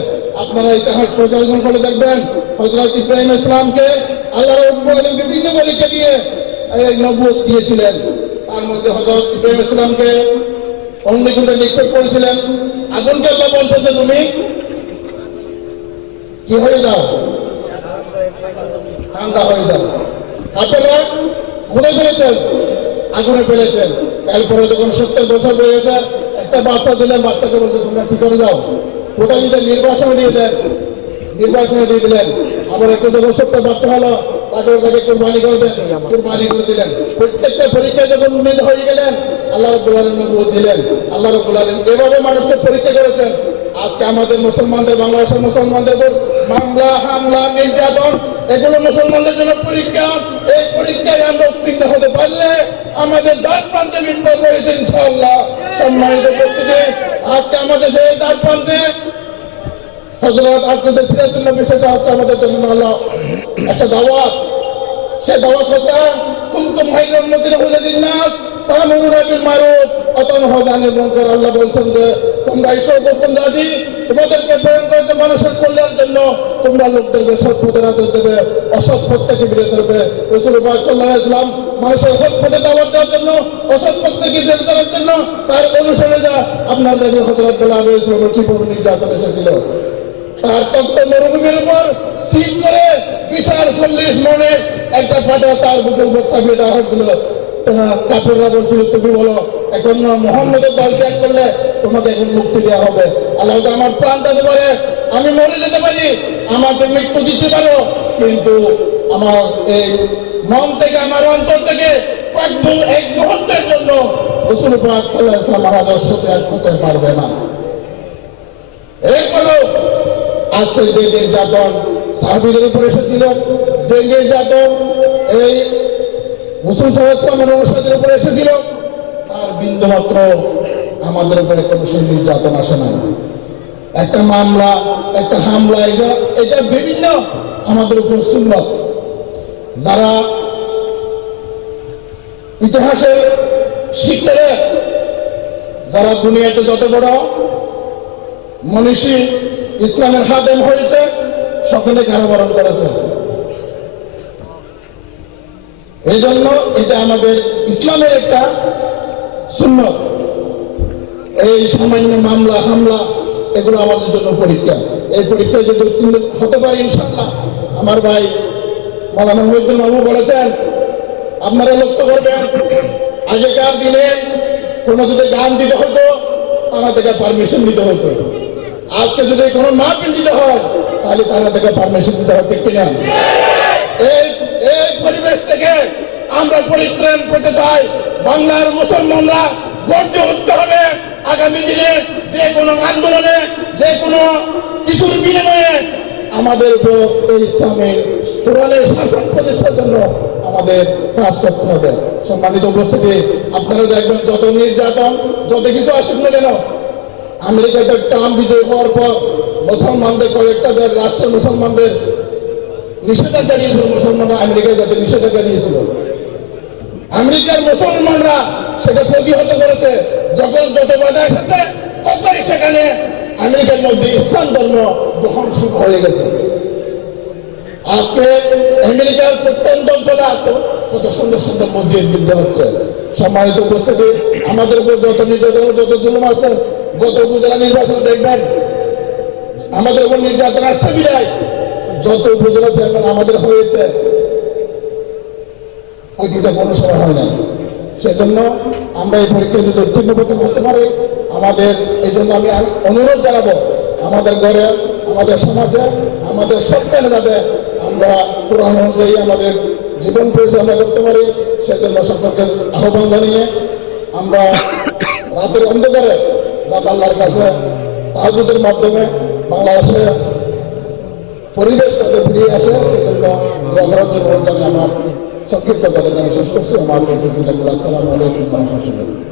আপনারা ইতিহাস পর্যালোচনা করে দেখবেন, হযরত ইব্রাহিম ইসলামকে আল্লাহ রাব্বুল আলামিন বিভিন্ন পরীক্ষা দিয়ে নবুয়ত দিয়েছিলেন। তার মধ্যে হযরত ইব্রাহিম ইসলামকে অগ্নিকুণ্ডে নিক্ষেপ করেছিলেন। আগুনকে আল্লাহ বলছেন যে তুমি কি হয়ে যাও, ঠান্ডা হয়ে যাও। কাপড়রা ঘুরে ফেলেছেন, আগুনে ফেলেছেন। এরপরে যখন 70 বছর বয়সে একটা বাচ্চা দিলেন, বাচ্চাকে বলছে তোমরা কি করে যাও, কোথায় দিতে নির্বাসনে দিয়ে দেন, নির্বাসনে দিয়ে দিলেন। আবার একটা যখন 70 বাচ্চা হলো, তাকে কুরবানি করে দেন, কুরবানি করে দিলেন। প্রত্যেকটা পরীক্ষায় যখন উন্নীত হয়ে গেলেন, আল্লাহ রাব্বুল আলামিন নবুয়ত দিলেন। আল্লাহ রাব্বুল আলামিন এভাবে মানুষকে পরীক্ষা করেছেন। আজকে আমাদের মুসলমানদের, বাংলাদেশের মুসলমানদের উপর মামলা, হামলা, নির্যাতন, এগুলো মুসলমানদের জন্য পরীক্ষা। এই পরীক্ষায় আমরা উত্তীর্ণ হতে পারলে আমাদের দ্বার প্রান্তে বিপ্লব রয়েছে ইনশাআল্লাহ। সম্মানিত উপস্থিতি, আজকে আমাদের সেই দ্বার প্রান্তে হযরত আজকে যে সিরাতুল নবী, সেটা হচ্ছে আমাদের জন্য হলো একটা দাওয়াত। সে দাওয়াত হচ্ছে কুনতুম খায়রা উম্মাতিন উখরিজাত নাস তা'মুরুনা বিল মারুফ ওয়া তানহাউনা আনিল মুনকার। আল্লাহ বলছেন যে তোমরা ঈশ্বর বলছেন জাতি, তোমাদেরকে প্রেরণ করেছে মানুষের কল্যাণের জন্য, তোমরা লোকদেরকে সৎ পথের আদেশ দেবে, অসৎ পথ থেকে বিরত রাখবে। রাসূলুল্লাহ সাল্লাল্লাহু আলাইহি ওয়াসাল্লাম মানুষের সৎ পথে দাওয়াত দেওয়ার জন্য, অসৎ পথ থেকে বিরত রাখার জন্য, তার অনুসরণে যা আপনার দেখে হযরত আলাইহিস সালাম কিভাবে নির্যাতন এসেছিল। তার তপ্ত মরুভূমির উপর স্থির করে বিশাল 40 মনের একটা পাটা তার বুকের উপর চাপিয়ে দেওয়া হয়েছিল। কাপড়রা বলছিল তুমি বলো এখন মুহাম্মদের দল ত্যাগ করলে তোমাকে এখন মুক্তি দেওয়া হবে। আল্লাহ আমার প্রাণ দিতে পারে, আমি মরে যেতে পারি, আমাকে মৃত্যু দিতে পারো, কিন্তু আমার এই মন থেকে, আমার অন্তর থেকে এক মুহূর্তের জন্য রাসূল পাক সাল্লাল্লাহু আলাইহি ওয়াসাল্লাম আদর্শ ত্যাগ করতে পারবে না। এরপরও আজকে যে নির্যাতন সাহাবীদের উপর এসেছিল, যে নির্যাতন এই রাসূল সাল্লাল্লাহু আলাইহি ওয়াসাল্লামের অনুসারীদের উপর এসেছিল, তার বিন্দুমাত্র আমাদের উপরে কোনো সেই নির্যাতন আসে না। একটা মামলা, একটা হামলা, এটা বিভিন্ন আমাদের উপর সুন্নত। যারা ইতিহাসের শিখতে, যারা দুনিয়াতে যত বড় মনীষী ইসলামের খাদেম হয়েছে, সকলে কারাবরণ করেছে। এই জন্য এটা আমাদের ইসলামের একটা সুন্নত। এই সামান্য মামলা, হামলা, এগুলো আমাদের জন্য পরীক্ষা। এই পরীক্ষায় যদি উত্তীর্ণ হতে পারি ইনশাআল্লাহ, আমার ভাই মাওলানা মুহিউদ্দিন মাহবুব বলেছেন, আপনারা লক্ষ্য করবেন আগেকার দিনে কোনো যদি গান দিতে হতো, তারা থেকে পারমিশন দিতে হতো। আজকে যদি কোনো মাহফিল দিতে হয়, তাহলে তারা থেকে পারমিশন দিতে হয়, ঠিক কিনা? এই পরিবেশ থেকে আমরা পরিত্রাণ করতে চাই। বাংলার মুসলমানরা গর্জে উঠতে হবে। আগামী দিনে যে কোনো আন্দোলনে, যে কোনো কিছুর বিনিময়ে আমাদের উপর এই ইসলামের কোরআনের শাসন প্রতিষ্ঠার জন্য আমাদের কাজ করতে হবে। সম্মানিত উপস্থিতি, আপনারা দেখবেন যত নির্যাতন, যত কিছু আসুক না কেন, আমেরিকাতে ট্রাম্প বিজয় হওয়ার পর মুসলমানদের কয়েকটা রাষ্ট্রের মুসলমানদের নিষেধাজ্ঞা দিয়েছিল। মুসলমানরা আমেরিকায় যাতে নিষেধাজ্ঞা দিয়েছিল, আমেরিকার মুসলমানরা সেটা প্রতিহত করেছে। যখন যত বাধা এসেছে, ততই সেখানে আমেরিকার মধ্যে ইসলাম ধর্ম গ্রহণ শুরু হয়ে গেছে। আজকে আমেরিকার প্রত্যন্ত অঞ্চলে আসতো কত সুন্দর সুন্দর মসজিদ বিদ্যা হচ্ছে। সম্মানিত উপস্থিতি, আমাদের উপর যত নির্যাতন, যত জুলুম আছে, গত উপজেলা নির্বাচন দেখবেন আমাদের উপর নির্যাতন আসছে বিদায় যত উপজেলা চেয়ারম্যান আমাদের হয়েছে, ওই দিনটা কোনো সময় হয় না। সেজন্য আমরা এই পরীক্ষা যদি উত্তীর্ণ করতে পারি, আমাদের এই জন্য আমি অনুরোধ জানাবো আমাদের ঘরে, আমাদের সমাজে, আমাদের সবখানে যাতে আমরা কোরআন অনুযায়ী আমাদের জীবন পরিচালনা করতে পারি, সেজন্য সকলকে আহ্বান জানিয়ে আমরা রাতের অন্ধকারে যাতে আল্লাহর কাছে তাহাজ্জুদের মাধ্যমে বাংলাদেশে পরিবেশ তাদের ফিরিয়ে আসে, সেজন্য দোয়া করার জন্য আমি আমার সংক্ষিপ্ত কথা শেষ করছি। আমার আসসালামু আলাইকুম ওয়া রাহমাতুল্লাহ।